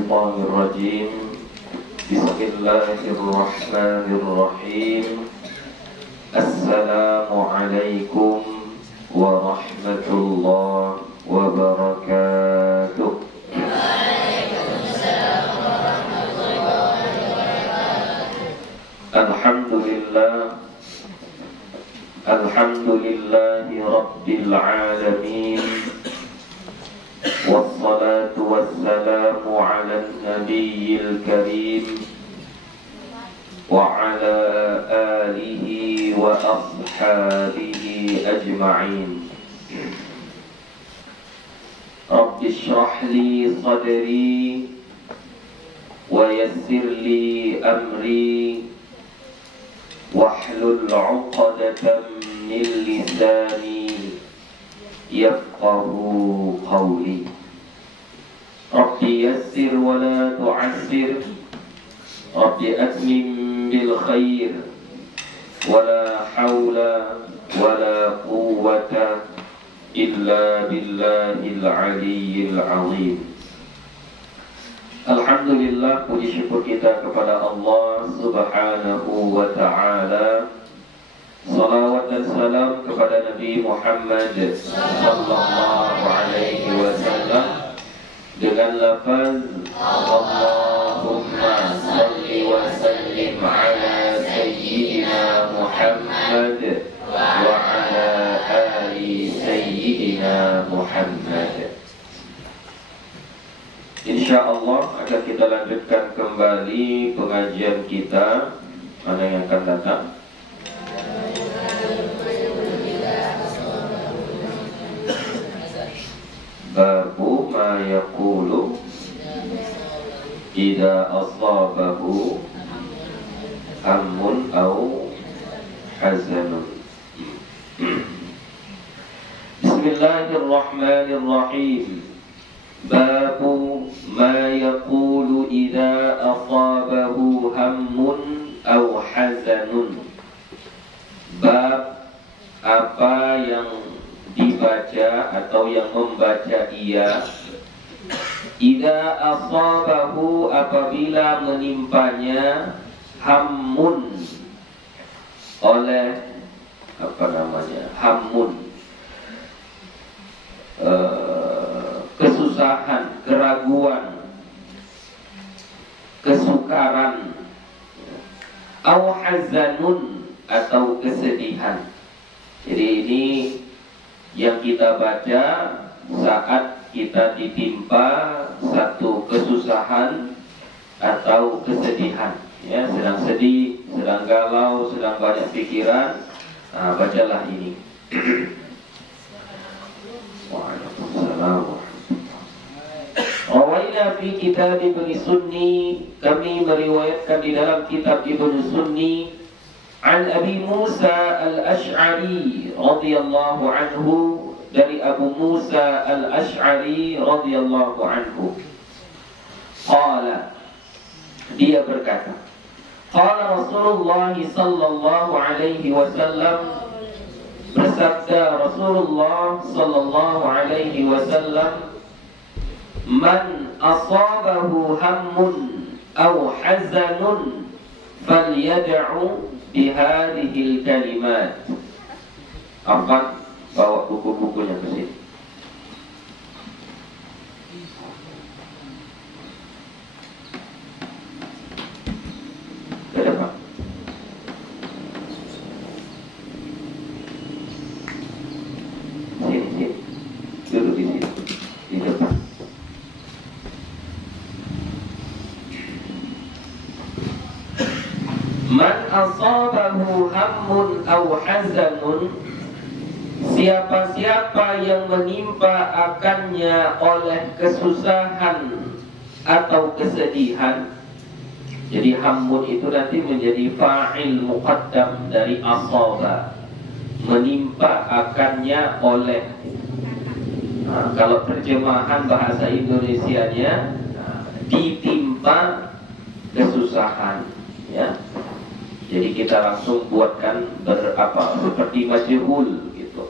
الشيطان الرجيم. بسم الله الرحمن الرحيم. السلام عليكم ورحمة الله وبركاته. Alhamdulillahi Rabbil Alamin. Wassalatu wassalamu ala nabiyil karim wa ala alihi wa ashabihi ajma'in. Rabbi shrah li sadri wa yassir li amri wahlul 'uqdatam min lisani yafqahu qawli. Rabbi yassir wa la tu'assir, Rabbi atmim bil khair, wa la hawla wa la quwwata illa billahil aliyyil azim. Alhamdulillah, puji syukur kita kepada Allah Subhanahu wa ta'ala. Salawat dan salam kepada Nabi Muhammad sallallahu alaihi wasallam dengan lafaz Allahumma salli wa sallim ala sayyidina Muhammad wa ala ali sayyidina Muhammad. InsyaAllah akan kita lanjutkan kembali pengajian kita. Mana yang akan datang? Babu ma yaqulu idza asabahu hammun aw hazanun. Bismillahirrahmanirrahim. Babu ma yaqulu idza asabahu hammun aw hazanun. Bab apa yang dibaca atau yang membaca ia idza asabahu apabila menimpanya hammun oleh hammun kesusahan, keraguan, kesukaran, au hazanun atau kesedihan. Jadi ini yang kita baca saat kita ditimpa satu kesusahan atau kesedihan, ya, sedang sedih, sedang galau, sedang banyak pikiran, bacalah ini. Waalaikumsalam. Rawaina fi kitab Ibnu Sunni, kami meriwayatkan di dalam kitab Ibnu Sunni an Abi Musa al-Ash'ari radhiyallahu anhu, dari Abu Musa al-Ash'ari radhiyallahu anhu. Qala, dia berkata, qala Rasulullah sallallahu alaihi wasallam, bersabda Rasulullah sallallahu alaihi wasallam, man asabahu hammun aw hazanun falyad'u bihadihil kalimat. Afan, bawa buku-bukunya ke sini. Ke depan. Sini. Duduk di sini. Di depan. Man asabahu hammun aw hazanun, siapa-siapa yang menimpa akannya oleh kesusahan atau kesedihan. Jadi hammun itu nanti menjadi fa'il muqaddam dari asaba, menimpa akannya oleh. Kalau terjemahan bahasa Indonesianya, ditimpa kesusahan, ya. Jadi kita langsung buatkan seperti majhul gitu.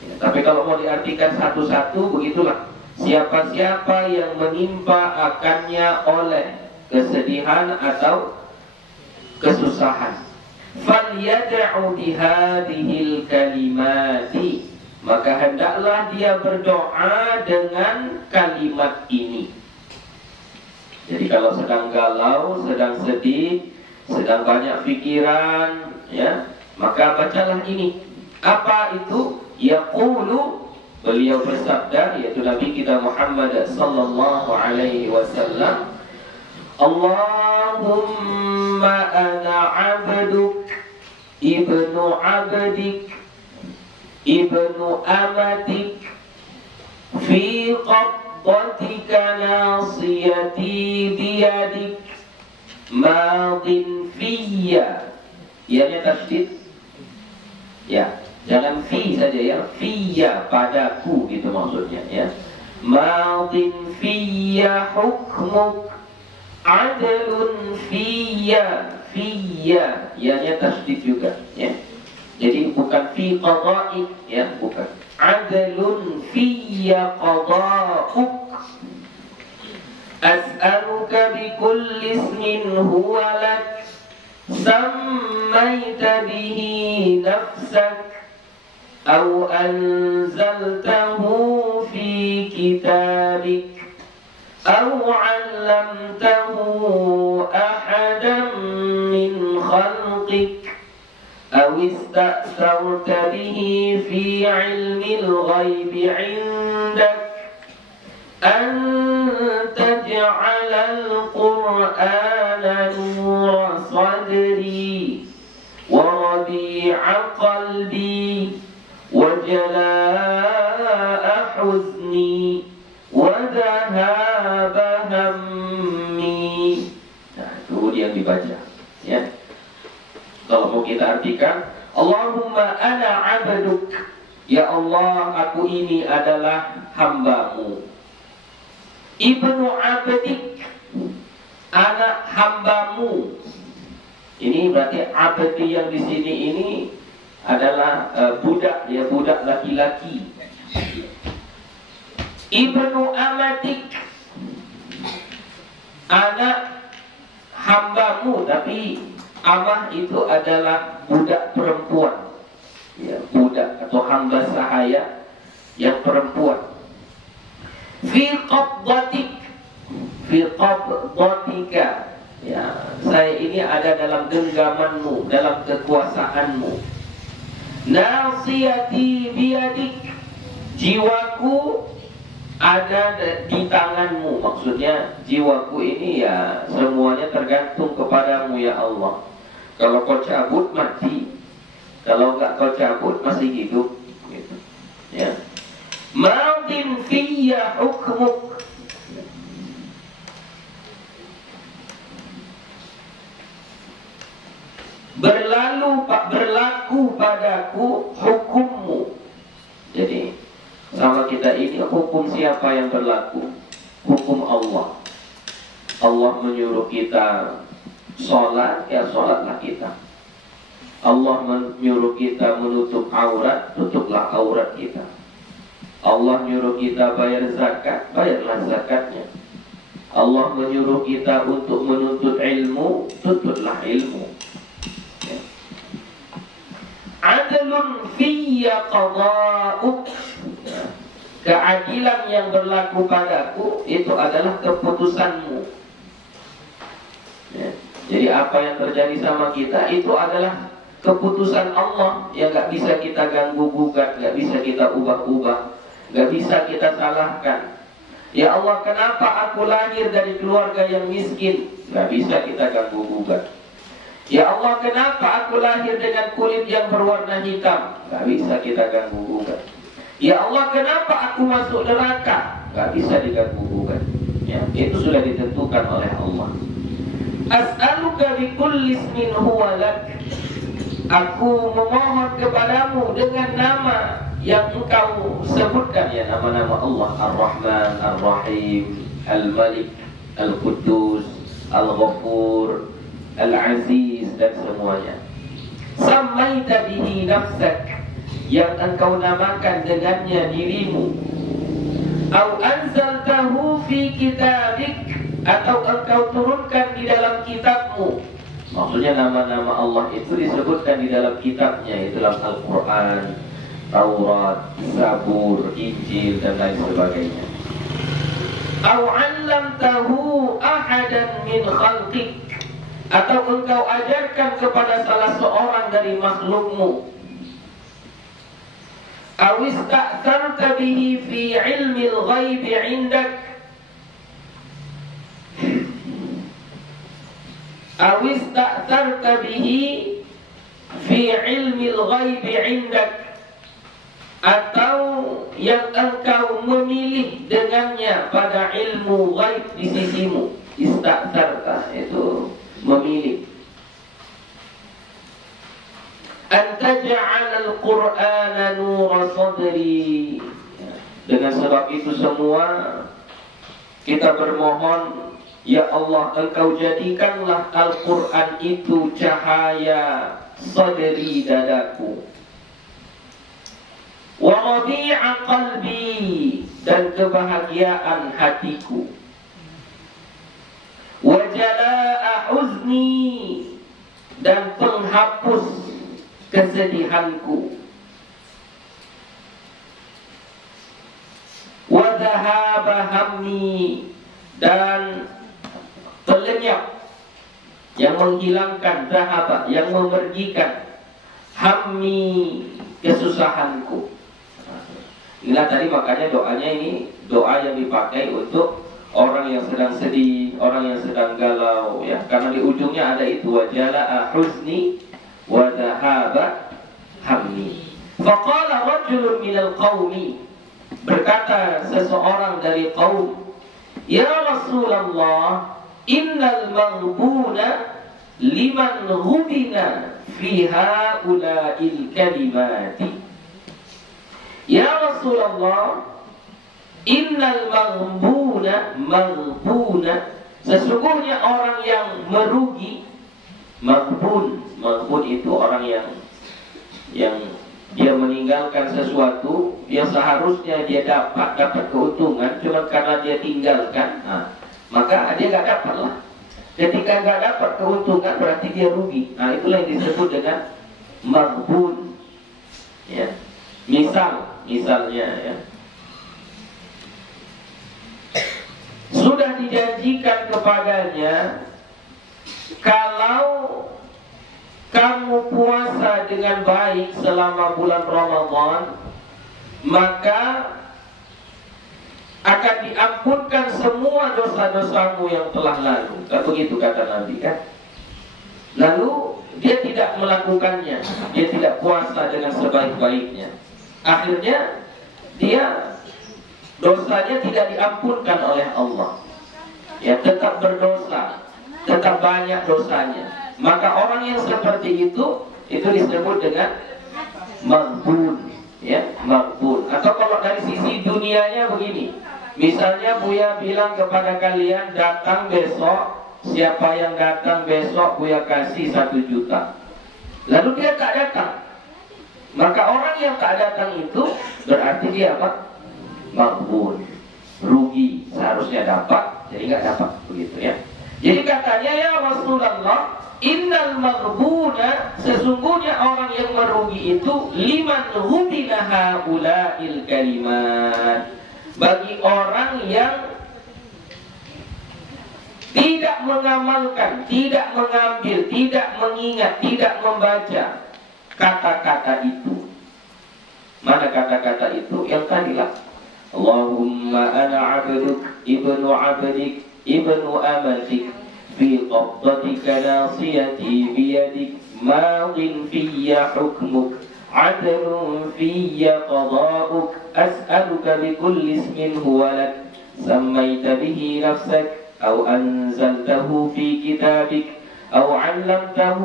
Ya, tapi kalau mau diartikan satu-satu begitulah. siapa-siapa yang menimpa akannya oleh kesedihan atau kesusahan, falyad'u bihadhil kalimati, maka hendaklah dia berdoa dengan kalimat ini. Jadi kalau sedang galau, sedang sedih, sedang banyak pikiran, ya, maka bacalah ini. Apa itu? Yaqulu, beliau bersabda, yaitu Nabi kita Muhammad sallallahu alaihi wasallam, Allahumma ana abduk, ibnu abdik, ibnu amatik, fi qabdatika nasiyati biyadik, madin fiyya. Ianya tasydid, ya, jangan fi saja ya, fiyya, padaku gitu maksudnya ya. Madin fiyya hukmuk, adlun fiyya, fiyya, ianya tasydid juga ya. Jadi bukan fi qada'ik ya, bukan. Adlun fiyya qada'uk. As'aluka bikulli ismin huwa lak, sammaita bihi nafsak, aw anzaltahu fi kitabik, aw 'allamtahu ahadan min khalqik, aw ista'tharta bihi fi 'ilmil ghaibi 'indak, an taj'alal qur'ana nura sadri wa rabi'a qalbi wa jalaa'a huzni wa dhahaba hammi. Nah, itu yang dibaca ya. Kalau mau kita artikan, Allahumma ana abduk, ya Allah, aku ini adalah hambamu. Ibnu abdik, anak hambamu. Ini berarti abdi yang di sini ini adalah budak ya, budak laki-laki. Ibnu amatik, anak hambamu, tapi amah itu adalah budak perempuan ya, budak atau hamba sahaya yang perempuan. Fi qabdatik, fi qabdatika, ya, saya ini ada dalam genggamanmu, dalam kekuasaanmu. Nasiyati biyadik, jiwaku ada di tanganmu. Maksudnya jiwaku ini ya semuanya tergantung kepadamu ya Allah. Kalau kau cabut mati, kalau enggak kau cabut masih hidup gitu. Ya. Madin fiyya hukmuk, berlaku padaku hukummu. Jadi sama kita ini hukum siapa yang berlaku? Hukum Allah. Allah menyuruh kita sholat, ya sholatlah kita. Allah menyuruh kita menutup aurat, tutuplah aurat kita. Allah menyuruh kita bayar zakat, bayarlah zakatnya. Allah menyuruh kita untuk menuntut ilmu, tuntutlah ilmu. Ya. Adlun fiyya qada'uk, keadilan yang berlaku padaku itu adalah keputusanmu. Ya. Jadi apa yang terjadi sama kita itu adalah keputusan Allah yang gak bisa kita ganggu gugat, gak bisa kita ubah-ubah, gak bisa kita salahkan. Ya Allah, kenapa aku lahir dari keluarga yang miskin? Gak bisa kita ganggu gugat. Ya Allah, kenapa aku lahir dengan kulit yang berwarna hitam? Gak bisa kita ganggu gugat. Ya Allah, kenapa aku masuk neraka? Gak bisa diganggu gugat. Ya, itu sudah ditentukan oleh Allah. As'aluka bikulli ismin huwa lak, aku memohon kepadamu dengan nama yang engkau sebutkan, ya, nama-nama Allah, Ar-Rahman, Ar-Rahim, Al-Malik, Al-Quddus, Al-Ghafur, Al-Aziz, dan semuanya. Sammaita bihi nafsak, yang engkau namakan dengannya dirimu. Au anzaltahu fi kitabik, atau engkau turunkan di dalam kitabmu. Maksudnya nama-nama Allah itu disebutkan di dalam kitabnya, itu dalam Al-Quran, Taurat, Zabur, Injil, dan lain sebagainya. Au 'allamtahu ahadan min khalqik, atau engkau ajarkan kepada salah seorang dari makhlukmu. Au ista'tharta bihi fi 'ilmil ghaibi 'indak, au ista'tharta bihi fi 'ilmil ghaibi 'indak, atau yang engkau memilih dengannya pada ilmu ghaib di sisimu. Ista'tharta itu memilih. Antaj'al al-Qur'ana nura sadri. Dengan sebab itu semua kita bermohon, ya Allah, engkau jadikanlah Al-Quran itu cahaya sadri, dadaku. Wa rabi'a qalbi, dan kebahagiaan hatiku. Wa jalaa'a huzni, dan penghapus kesedihanku. Wa dhahaba hammi, dan pelenyap, yang menghilangkan, dhahaba, yang memergikan, hammi, kesusahanku. Inilah tadi makanya doanya ini doa yang dipakai untuk orang yang sedang sedih, orang yang sedang galau, ya. Karena di ujungnya ada itu, wa jalaa huzni wa dhahaba hammi. Faqala rajulun minal qaumi, berkata seseorang dari kaum, ya Rasulullah, innal maghbuna liman ghubina fi haula'il kalimati. Ya Rasulullah, innal maghbuna, sesungguhnya orang yang merugi. Maghbun itu orang yang dia meninggalkan sesuatu yang seharusnya dia dapat keuntungan, cuma karena dia tinggalkan, maka dia gak dapat lah. Ketika gak dapat keuntungan berarti dia rugi. Itulah yang disebut dengan maghbun, ya. Misalnya, ya, sudah dijanjikan kepadanya, kalau kamu puasa dengan baik selama bulan Ramadan, maka akan diampunkan semua dosa-dosamu yang telah lalu. Kan begitu kata Nabi, kan? Lalu dia tidak melakukannya, dia tidak puasa dengan sebaik-baiknya. Akhirnya dia dosanya tidak diampunkan oleh Allah, ya, tetap berdosa, tetap banyak dosanya. Maka orang yang seperti itu disebut dengan maghbun, ya, maghbun. Atau kalau dari sisi dunianya begini, misalnya Buya bilang kepada kalian, datang besok, siapa yang datang besok Buya kasih 1 juta. Lalu dia tak datang, maka orang yang tak datang itu berarti dia apa? Maghbun, rugi, seharusnya dapat jadi nggak dapat, begitu, ya. Jadi katanya, ya Rasulullah, innal maghbuna, sesungguhnya orang yang merugi itu liman hubina haula'il kalimat, bagi orang yang tidak mengamalkan, tidak mengambil, tidak mengingat, tidak membaca kata-kata itu. Mana kata-kata itu? Yang tadilah, Allahumma ana abduk, ibnu abdik, ibnu amatik, fi qabdatika nasiyati biyadik, madin fiyya hukmuk, adlun fiyya qada'uk, as'aluka bikulli ismin huwa lak, sammaita bihi nafsak, أو أنزلته في كتابك أو علمته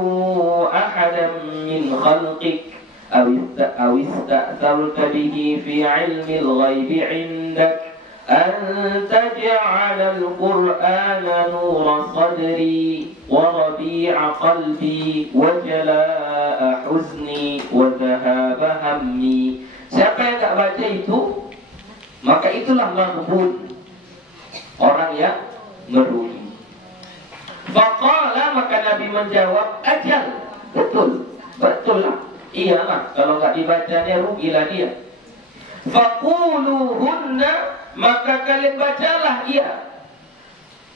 أحدا من خلقك أو استأثرت به في علم الغيب عندك أن تجعل القرآن نور صدري وربيع قلبي وجلاء حزني وذهاب همي. Siapa yang tak baca itu, maka itulah maghbun, orang yang merugi. Faqala, maka Nabi menjawab, ajal, betul lah, iyalah, kalau nggak dibacanya rugilah dia. Faquluhunna, maka kalian bacalah,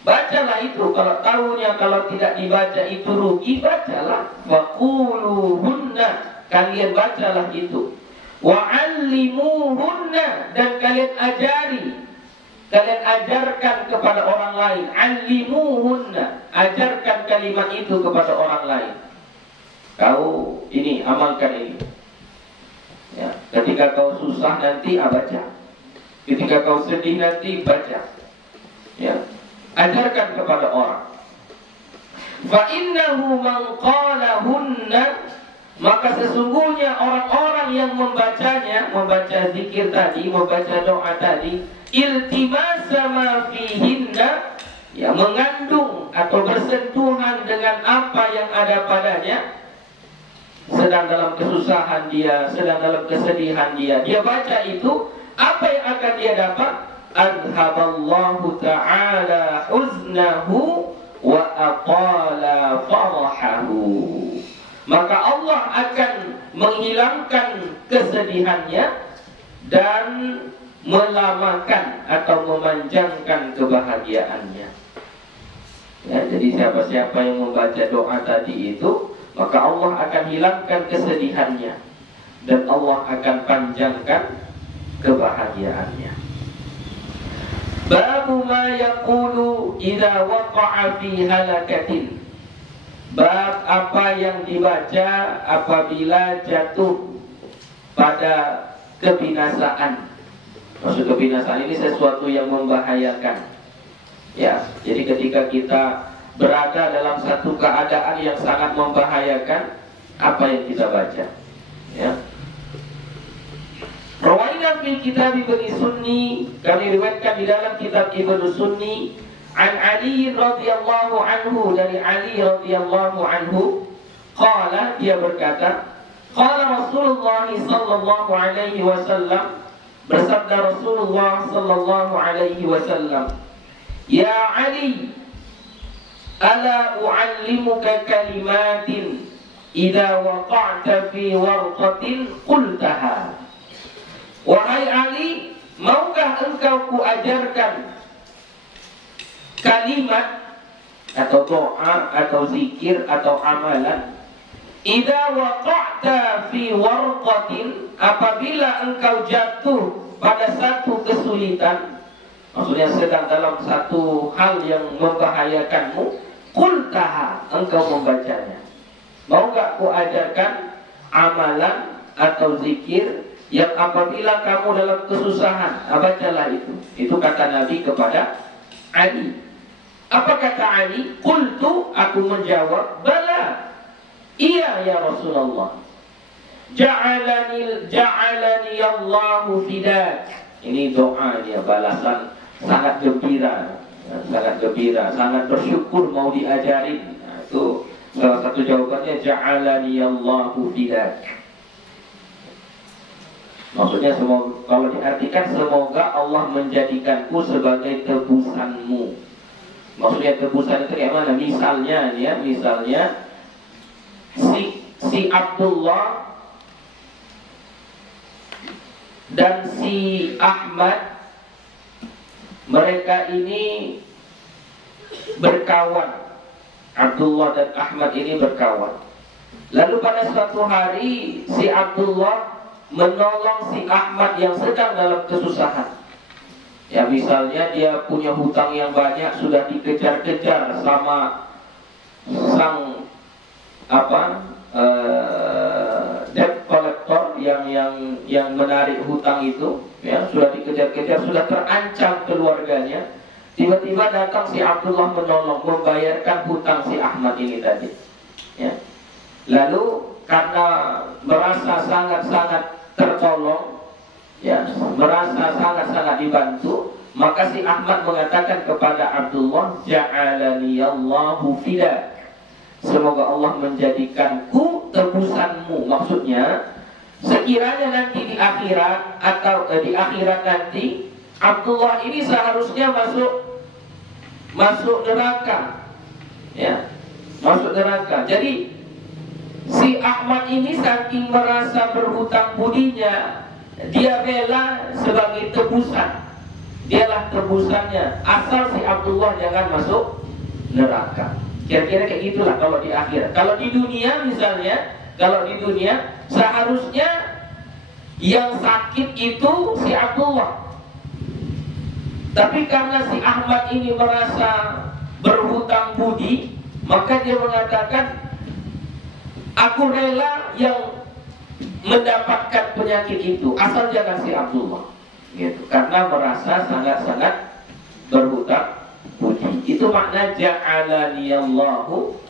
bacalah itu. Kalau tahunya kalau tidak dibaca itu rugi, bacalah. Faquluhunna, kalian bacalah itu. Wa'allimuhunna, dan kalian ajarkan kepada orang lain. Allimuhunna, ajarkan kalimat itu kepada orang lain. Kau ini, amalkan ini. Ya, ketika kau susah nanti baca. Ketika kau sedih nanti baca. Ya, ajarkan kepada orang. Fa innahu man qalahunna, maka sesungguhnya orang-orang yang membacanya, membaca zikir tadi, membaca doa tadi, iltimasa ma fihinna, ya, mengandung atau bersentuhan dengan apa yang ada padanya. Sedang dalam kesusahan dia, sedang dalam kesedihan dia baca itu, apa yang akan dia dapat? Adhaballahu ta'ala huznahu wa aqala farahahu. Maka Allah akan menghilangkan kesedihannya dan melamakan atau memanjangkan kebahagiaannya. Ya, jadi siapa-siapa yang membaca doa tadi itu, maka Allah akan hilangkan kesedihannya dan Allah akan panjangkan kebahagiaannya. Babu ma yaqulu idza waqa'a fi halakatin. Bab apa yang dibaca apabila jatuh pada kebinasaan. Maksud kebinasaan ini sesuatu yang membahayakan. Ya, jadi ketika kita berada dalam satu keadaan yang sangat membahayakan, apa yang kita baca? Ya. Rawaina fi kitab Ibnu Sunni, kami riwayatkan di dalam kitab Ibnu Sunni, an Ali radhiyallahu anhu, dari Ali radhiyallahu anhu, qala, dia berkata, qala Rasulullah sallallahu alaihi wasallam, bersabda Rasulullah sallallahu alaihi wasallam, ya Ali, ala u'allimuka kalimatin idza waqa'ta fi warqatin qultaha. Wahai Ali, maukah engkau kuajarkan kalimat atau doa atau zikir atau amalan, idza waqa'ta fi warqatin, apabila engkau jatuh pada satu kesulitan, maksudnya sedang dalam satu hal yang membahayakanmu, qultaha, engkau membacanya. Mau gak ku ajarkan amalan atau zikir yang apabila kamu dalam kesusahan, bacalah itu. Itu kata Nabi kepada Ali. Apa kata Ali? Qultu, aku menjawab, bala, iya ya Rasulullah. Ja'alani Allahu fidak. Ini doa dia, balasan sangat gembira, sangat bersyukur mau diajarin. Nah, itu salah satu jawabannya, ja'alani Allahu fidak. Maksudnya semoga, kalau diartikan semoga Allah menjadikanku sebagai tebusanmu. Maksudnya tebusan itu kayak mana? Misalnya ya, si Abdullah dan si Ahmad, mereka ini berkawan. Abdullah dan Ahmad ini berkawan. Lalu pada suatu hari si Abdullah menolong si Ahmad yang sedang dalam kesusahan. Ya, misalnya dia punya hutang yang banyak, sudah dikejar-kejar sama sang debt collector yang menarik hutang itu, ya, sudah dikejar-kejar, sudah terancam keluarganya. Tiba-tiba datang si Abdullah menolong, membayarkan hutang si Ahmad ini tadi. Ya. Lalu karena merasa sangat-sangat tertolong, ya, merasa sangat-sangat dibantu, maka si Ahmad mengatakan kepada Abdullah, ja'alani Allahu fidak. Semoga Allah menjadikanku tebusanmu. Maksudnya, sekiranya nanti di akhirat atau di akhirat nanti Abdullah ini seharusnya masuk neraka, ya, masuk neraka. Jadi si Ahmad ini saking merasa berhutang budinya, dia rela sebagai tebusan. Dialah tebusannya, asal si Abdullah jangan masuk neraka. Kira-kira kayak gitulah kalau di akhirat. Kalau di dunia misalnya, kalau di dunia seharusnya yang sakit itu si Abdullah. Tapi karena si Ahmad ini merasa berhutang budi, maka dia mengatakan, aku rela yang mendapatkan penyakit itu, asal jangan si Abdullah, gitu. Karena merasa sangat-sangat berhutang budi. Itu makna ja'alaniyallahu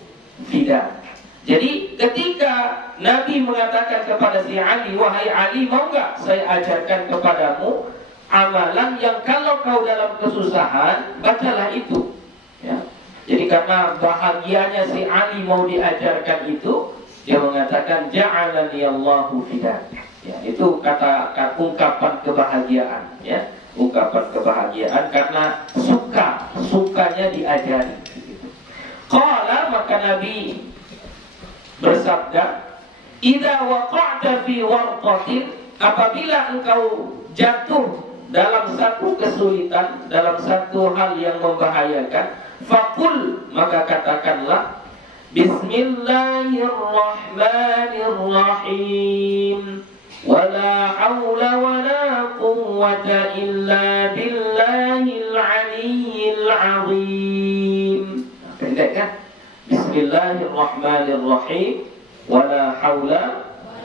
fidak. Jadi ketika Nabi mengatakan kepada si Ali, wahai Ali, mau gak saya ajarkan kepadamu amalan yang kalau kau dalam kesusahan, bacalah itu, ya. Jadi karena bahagianya si Ali mau diajarkan itu, dia mengatakan ja'alaniyallahu fidak, ya. Itu kata ungkapan kebahagiaan, ya. Ungkapan kebahagiaan karena sukanya diajari, gitu. Qala, maka Nabi bersabda, idza waqa'ta fi warqatin, apabila engkau jatuh dalam satu kesulitan, dalam satu hal yang membahayakan, faqul, maka katakanlah, bismillahirrahmanirrahim, wala haula wala quwwata illa billahil aliyyil azim. Pendek kan? Bismillahirrahmanirrahim, wala haula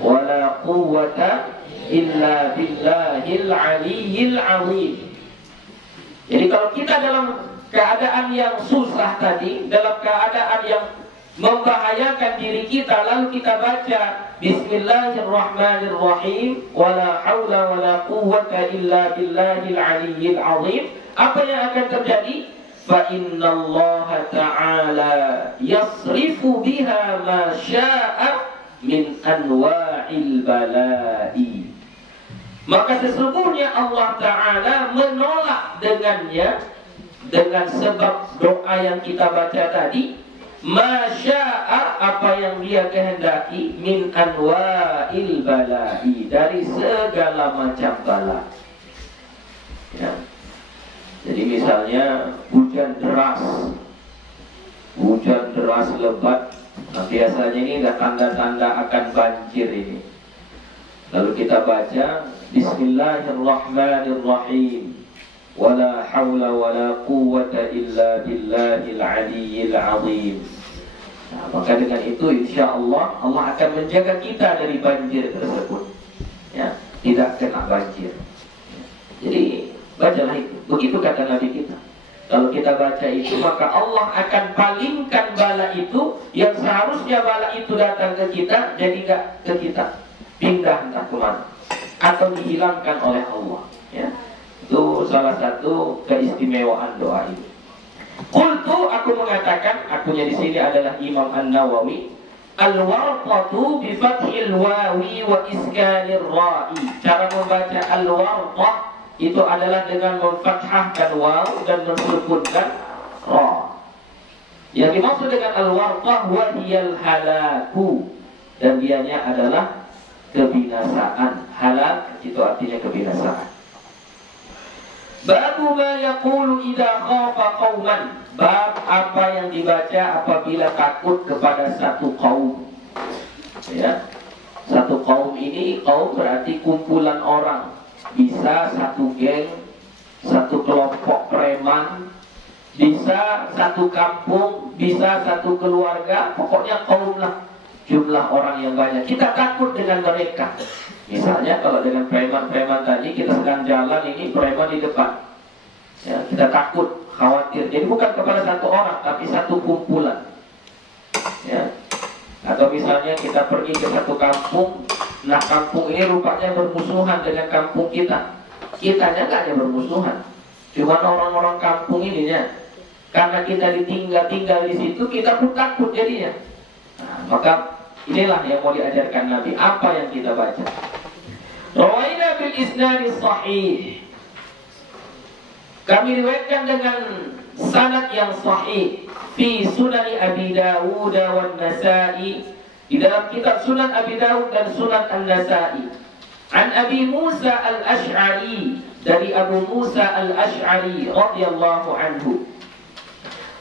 wala quwwata illa billahil aliyyil azim. Jadi kalau kita dalam keadaan yang susah tadi, dalam keadaan yang membahayakan diri kita, lalu kita baca bismillahirrahmanirrahim, wala haula wala quwwata illa billahil aliyyil azim, apa yang akan terjadi? Fa innallaha ta'ala yasrifu biha ma sya'a min anwa'il bala'i. Maka sesungguhnya Allah Ta'ala menolak dengannya, dengan sebab doa yang kita baca tadi, ma sya'a, apa yang dia kehendaki, min anwa'il bala'i, dari segala macam bala, ya. Jadi misalnya hujan deras lebat, nah biasanya ini ada tanda-tanda akan banjir ini. Lalu kita baca bismillahirrahmanirrahim, wala haula wala quwwata illa billahil aliyyil azim. Nah, maka dengan itu insya Allah akan menjaga kita dari banjir tersebut, ya, tidak kena banjir. Jadi bacalah itu. Begitu kata Nabi kita. Kalau kita baca itu, maka Allah akan palingkan bala itu, yang seharusnya bala itu datang ke kita, jadi enggak ke kita, pindah entah kemana, atau dihilangkan oleh Allah, ya. Itu salah satu keistimewaan doa ini. Qultu, aku mengatakan, akunya di sini adalah Imam An-Nawawi, al-warqatu bi fathil wawi wa iskanir ra'i. Cara membaca al-warqah itu adalah dengan memfathahkan waw dan mensukunkan ra. Yang dimaksud dengan al-warqah wahiyal halaku, dan dianya adalah kebinasaan. Halak itu artinya kebinasaan. Babu ma yaqulu idza khafa qauman, bab apa yang dibaca apabila takut kepada satu kaum, ya. Satu kaum ini, kaum berarti kumpulan orang. Bisa satu geng, satu kelompok preman, bisa satu kampung, bisa satu keluarga, pokoknya kaum lah, jumlah orang yang banyak. Kita takut dengan mereka. Misalnya kalau dengan preman-preman tadi, kita sedang jalan, ini preman di depan, ya, kita takut, khawatir. Jadi bukan kepada satu orang, tapi satu kumpulan, ya. Atau misalnya kita pergi ke satu kampung, nah kampung ini rupanya bermusuhan dengan kampung kita. Kitanya nggak ada bermusuhan, cuma orang-orang kampung ininya. Karena kita tinggal di situ, kita pun takut jadinya. Nah, maka inilah yang mau diajarkan Nabi, apa yang kita baca. Rawaina bil isnad sahih. Kami riwayatkan dengan sanad yang sahih fi Sunan Abi Dawud wan Nasa'i, di dalam kitab Sunan Abi Dawud dan Sunan An-Nasa'i. An Abi Musa Al-Ash'ari, dari Abu Musa Al-Ash'ari radhiyallahu anhu,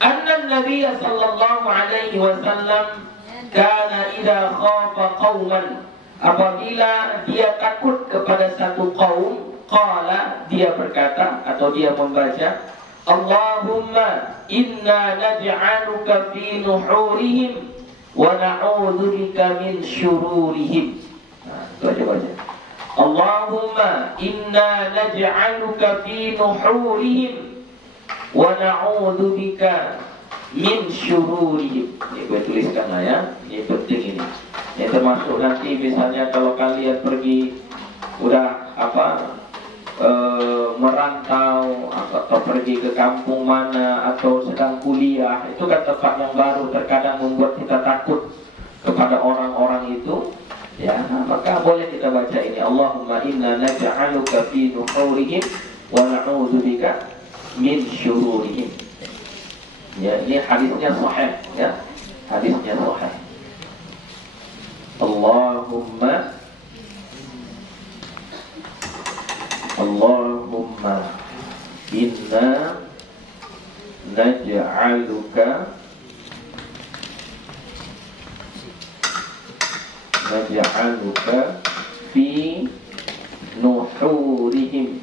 anna Nabiy sallallahu alaihi wasallam kana idza khafa qauman, apabila dia takut kepada satu kaum, qala, dia berkata atau dia membaca, Allahumma inna naj'aluka fi nuhurihim wa na'udzu bika min syururihim. Nah, itu aja baca. Allahumma inna naj'aluka fi nuhurihim wa na'udzu bika min syururihim. Ini gue tuliskan lah ya, ini penting ini. Ini termasuk nanti misalnya kalau kalian pergi udah merantau atau pergi ke kampung mana atau sedang kuliah, itu kan tempat yang baru, terkadang membuat kita takut kepada orang-orang itu. Ya, maka boleh kita baca ini, Allahumma inna naj'aluka fi nuhurihim wa na'udzu bika min syururihim. Ya, ini hadisnya sahih ya. Hadisnya sahih. Allahumma inna naj'aluka fi nuhurihim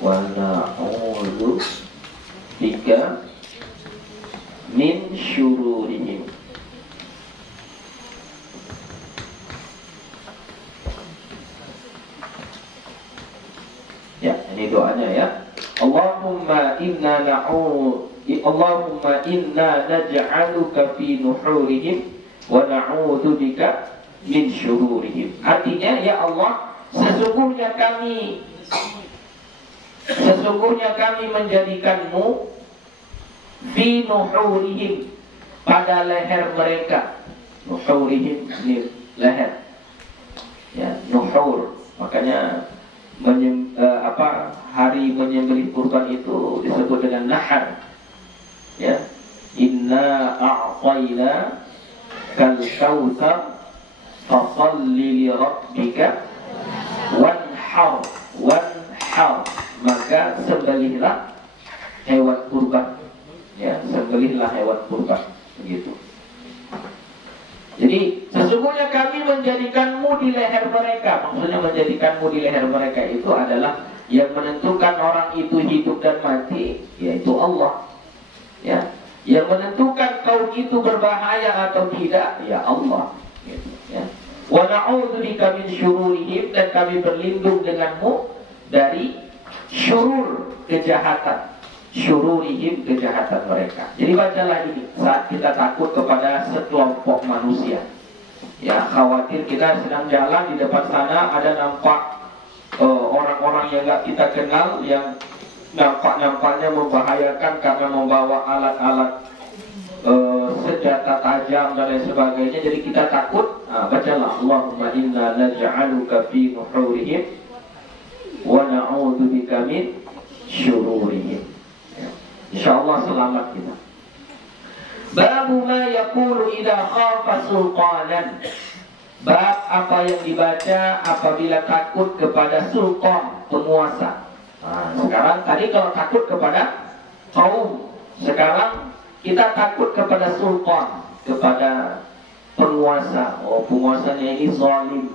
wa na'udzu bika min syururihim. Ya, ini doanya ya. Allahumma inna naj'aluka fi nuhurihim wa na'udzu bika min syururihim. Artinya, ya Allah, sesungguhnya kami menjadikanmu fi nuhurihim, pada leher mereka. Nuhurihim ini leher. Ya, nuhur. Makanya hari menyembelih kurban itu disebut dengan nahar. Ya. Inna a'tayna kal kautsar fasholli li rabbika wanhar. Maka sembelihlah hewan kurban. Ya, sembelihlah hewan kurban, begitu. Jadi sesungguhnya kami menjadikanmu di leher mereka. Maksudnya menjadikanmu di leher mereka itu adalah yang menentukan orang itu hidup dan mati, yaitu Allah. Ya, yang menentukan kaum itu berbahaya atau tidak, ya Allah. Gitu, ya. Wa na'udzu bika min syururihim, dan kami berlindung denganmu dari syurur, kejahatan. Syururihim, kejahatan mereka. Jadi bacalah ini saat kita takut kepada sekelompok manusia. Ya, khawatir kita sedang jalan di depan sana ada nampak orang-orang yang gak kita kenal, yang nampaknya membahayakan karena membawa alat-alat senjata tajam dan lain sebagainya. Jadi kita takut. Bacalah Allahumma inna naj'aluka fi nuhurihim wa na'udzu bika min syururihim. InsyaAllah selamat kita. Babu ma yaqulu idza khafa sultanan. Bab apa yang dibaca apabila takut kepada sultan, penguasa. Sekarang tadi kalau takut kepada kaum, sekarang kita takut kepada sultan, kepada penguasa. Oh, penguasanya ini zalim.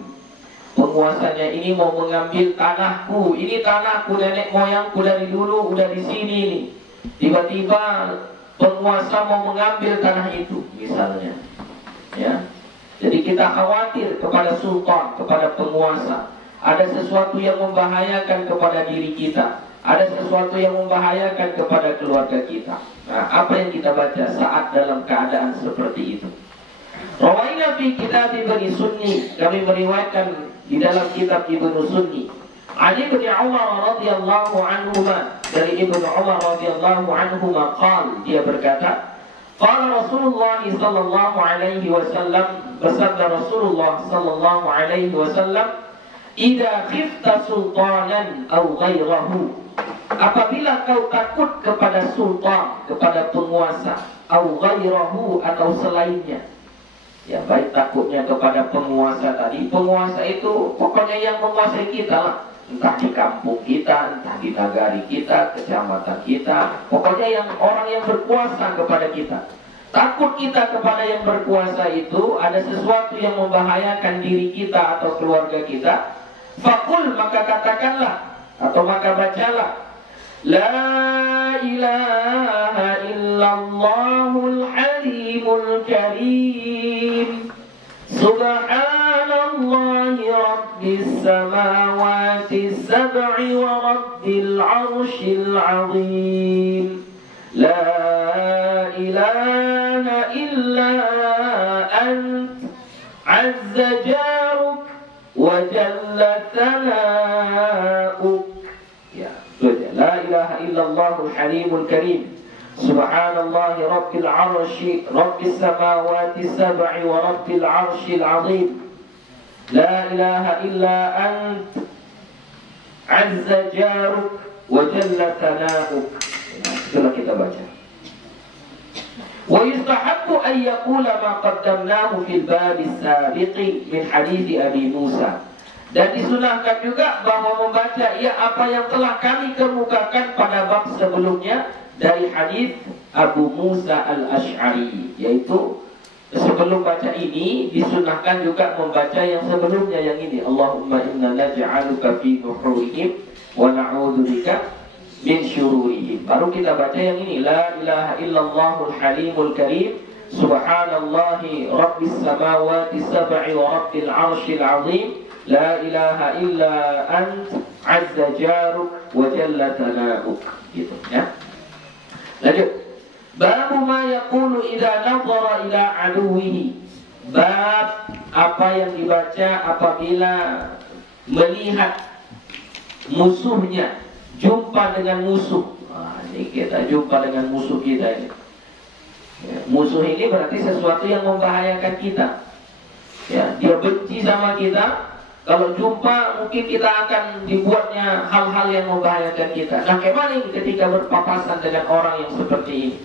Penguasanya ini mau mengambil tanahku. Ini tanahku, nenek moyangku dari dulu udah di sini nih. Tiba-tiba penguasa mau mengambil tanah itu, misalnya. Ya. Jadi kita khawatir kepada sultan, kepada penguasa. Ada sesuatu yang membahayakan kepada diri kita. Ada sesuatu yang membahayakan kepada keluarga kita. Nah, apa yang kita baca saat dalam keadaan seperti itu? Rawaina fi kitab Ibnu Sunni, kami meriwayatkan di dalam kitab Ibnu Sunni. Ali bin Umar radhiyallahu anhuma, dari Ibnu Umar radhiyallahu anhuma qal, dia berkata, Qala Rasulullah sallallahu alaihi wasallam, bersabda Rasulullah sallallahu alaihi wasallam, "Idza khifta sultanan aw ghairahu." Apabila kau takut kepada sultan, kepada penguasa, aw ghairahu atau selainnya. Ya, baik takutnya kepada penguasa tadi. Penguasa itu pokoknya yang menguasai kita lah. Entah di kampung kita, entah di nagari kita, kecamatan kita. Pokoknya yang orang yang berkuasa kepada kita. Takut kita kepada yang berkuasa itu ada sesuatu yang membahayakan diri kita atau keluarga kita. Fakul, maka katakanlah atau maka bacalah, La ilaha illallahul halimul karim. Subhanallahi rabbis samawati sab'i wa rabbil arshil azim. La ilaha illa ant azza jaruk wa jalla thana'uk. Ya, la ilaha illallahul halimul karim. Subhanallahi rabbil arshi rabbis samawati sab'i wa rabbil arshil azim. La ilaha illa ant azza jaruk wa jalla thana'uk. Itulah kita baca. Wa yustahabbu an yaqula ma qaddamnahu fil bab as-sabiqi min hadits Abi Musa. Dan disunahkan juga bahwa membaca apa yang telah kami kemukakan pada bab sebelumnya dari hadis Abu Musa al-Ash'ari, yaitu sebelum baca ini disunahkan juga membaca yang sebelumnya yang ini, Allahumma inna naj'aluka fi nuhurihim wa na'udzubika min syururihim. Baru kita baca yang ini, la ilaha illallahul halimul karim. Subhanallahi rabbis samawati sab'i wa rabbil arshil azim. La ilaha illa ant azza jaruk wa jalla thana'uk. Gitu ya. Lanjut. Babu ma yaqulu idza nadhara ila aduwihi. Bab apa yang dibaca apabila melihat musuhnya, jumpa dengan musuh. Ini kita jumpa dengan musuh kita ini. Ya, musuh ini berarti sesuatu yang membahayakan kita. Ya, dia benci sama kita. Kalau jumpa mungkin kita akan dibuatnya hal-hal yang membahayakan kita. Nah, bagaimana ini ketika berpapasan dengan orang yang seperti ini?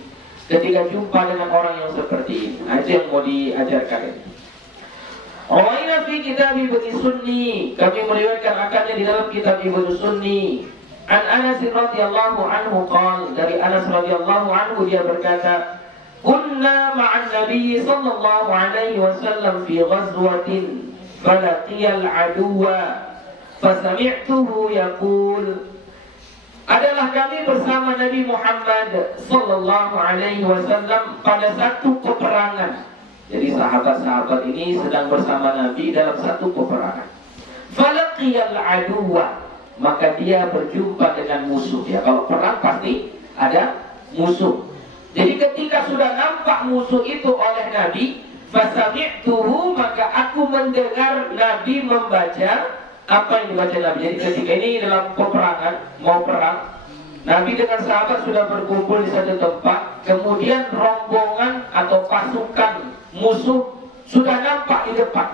Ketika jumpa dengan orang yang seperti ini. Nah, itu yang mau diajarkan ini. Rawaina fi kitab Ibnu Sunni. Kami meriwayatkan akannya di dalam kitab Ibnu Sunni. An Anas radhiyallahu anhu qala, dari Anas radhiyallahu anhu dia berkata, "Kunna ma'an Nabi sallallahu alaihi wasallam fi ghazwatin falaqiyal aduwa fasami'tuhu yaqul." Adalah kami bersama Nabi Muhammad sallallahu alaihi wasallam pada satu peperangan. Jadi sahabat-sahabat ini sedang bersama Nabi dalam satu peperangan. Falaqiyal aduwa, maka dia berjumpa dengan musuh. Ya, kalau perang pasti ada musuh. Jadi ketika sudah nampak musuh itu oleh Nabi, fasami'tuhu, maka aku mendengar Nabi membaca apa yang dibaca Nabi. Jadi ketika ini dalam peperangan, mau perang, Nabi dengan sahabat sudah berkumpul di satu tempat. Kemudian rombongan atau pasukan musuh sudah nampak di depan.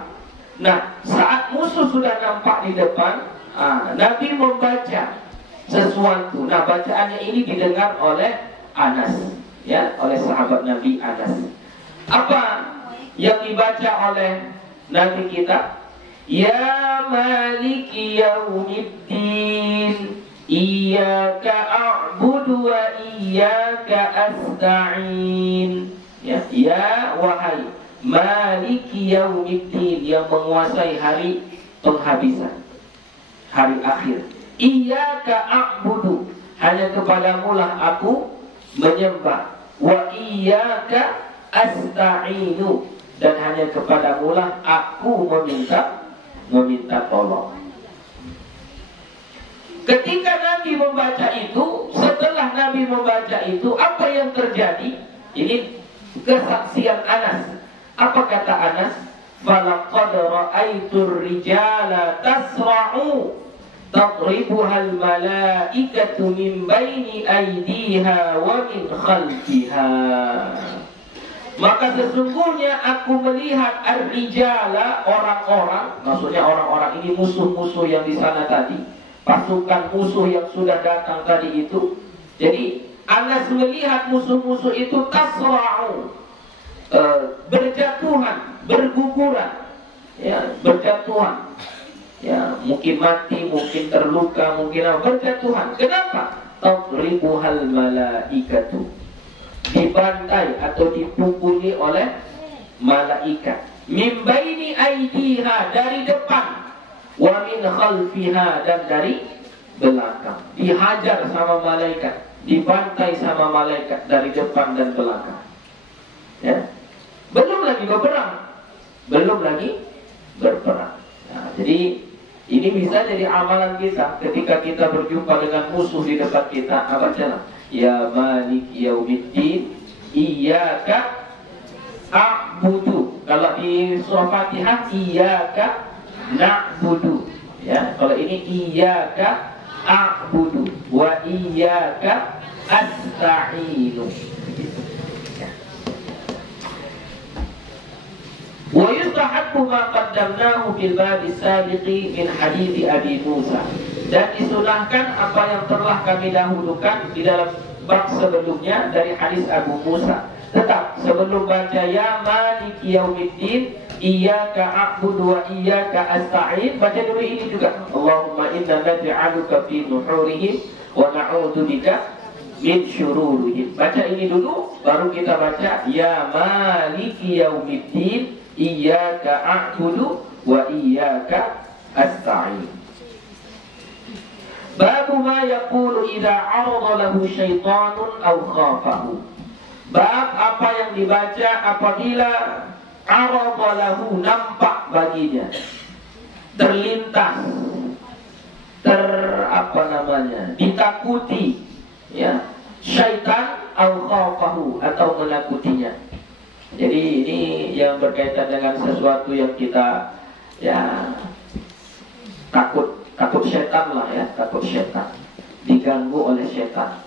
Nah, saat musuh sudah nampak di depan, Nabi membaca sesuatu. Nah, bacaannya ini didengar oleh Anas, ya, oleh sahabat Nabi Anas. Apa yang dibaca oleh Nabi kita? Ya Maliki Yaumiddin, Iyyaka a'budu wa iyyaka asta'in. Ya wahai Maliki Yaumiddin, yang menguasai hari penghabisan, hari akhir. Iyyaka a'budu, hanya kepadamu lah aku menyembah. Wa iyyaka asta'inu, dan hanya kepadamu lah aku meminta tolong. Ketika Nabi membaca itu, setelah Nabi membaca itu, apa yang terjadi? Ini kesaksian Anas. Apa kata Anas? Falaqad ra'aitur rijala tasra'u tadribuhal malaikatu min baini aydiha wa min khalfiha. Maka sesungguhnya aku melihat ar-rijala, orang-orang, maksudnya orang-orang ini musuh-musuh yang di sana tadi, pasukan musuh yang sudah datang tadi itu. Jadi Anas melihat musuh-musuh itu tasra'u, berjatuhan, berguguran, ya, berjatuhan, ya, mungkin mati, mungkin terluka, mungkin apa, berjatuhan. Kenapa? Tadribuhal malaikatu, dibantai atau dipukuli oleh malaikat. Min baini aidiha, dari depan, wa min khalfiha, dan dari belakang. Dihajar sama malaikat, dibantai sama malaikat dari depan dan belakang. Ya. Belum lagi berperang, belum lagi berperang. Nah, jadi ini bisa jadi amalan kita ketika kita berjumpa dengan musuh di depan kita. Apa jalan? Ya Malik Yaumiddin, iyyaka a'budu. Kalau di surah Fatihah, iyyaka na'budu. Ya, kalau ini iyyaka a'budu wa iyyaka asta'inu. Wa yustahabbu ma qaddamnahu fil bab as-sabiqi min hadits Abi Musa. Dan disunahkan apa yang telah kami dahulukan di dalam bab sebelumnya dari hadis Abu Musa. Tetap sebelum baca ya Maliki Yaumiddin, iyyaka a'budu wa iyyaka asta'in, baca dulu ini juga. Allahumma inna naj'aluka fi nuhurihim wa na'udzu bika min syururihim. Baca ini dulu, baru kita baca ya Maliki Yaumiddin, iyyaka a'budu wa iyyaka asta'in. Babu ma yaqulu idza 'arada lahu syaitanun aw khafahu. Bab apa yang dibaca apabila 'arada lahu, nampak baginya, terlintas, ditakuti, ya, syaitan aw khafahu, atau menakutinya. Jadi ini yang berkaitan dengan sesuatu yang kita, ya, takut setan lah, ya, takut setan, diganggu oleh setan.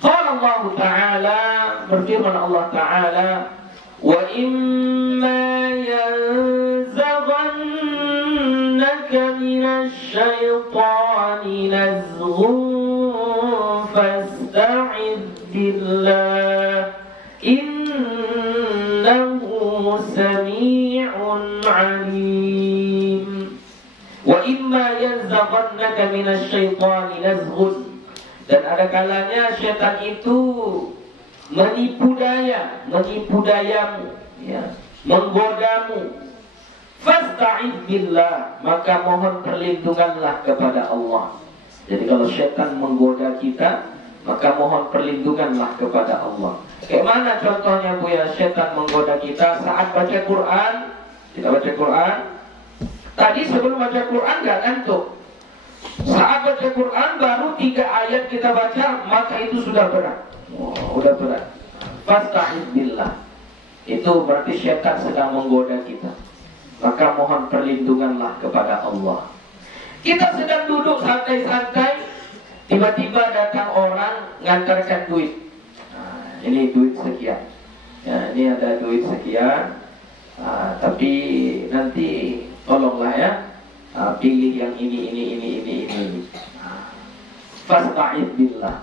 Qala Allah Ta'ala, berfirman Allah Ta'ala, wa imma yanzaghannaka minasy syaitani nazghun fasta'idz billah innahu sami'un 'alim. Wa imma yanzaghannaka minasy syaitani nazghun, dan ada kalanya setan itu menipu dayamu, ya, menggodamu. Fasta'idz billah, maka mohon perlindunganlah kepada Allah. Jadi kalau setan menggoda kita, maka mohon perlindunganlah kepada Allah. Kayak mana contohnya Bu ya, setan menggoda kita saat baca Quran? Kita baca Quran, tadi sebelum baca Quran gak ngantuk. Saat baca Quran baru 3 ayat kita baca, maka itu sudah berat. Udah berat. Fasta'idz billah, itu berarti setan sedang menggoda kita. Maka mohon perlindunganlah kepada Allah. Kita sedang duduk santai-santai, tiba-tiba datang orang ngantarkan duit. Nah, ini duit sekian. Ya, ini ada duit sekian. Tapi nanti tolonglah ya, pilih yang ini. Fasta'idz billah,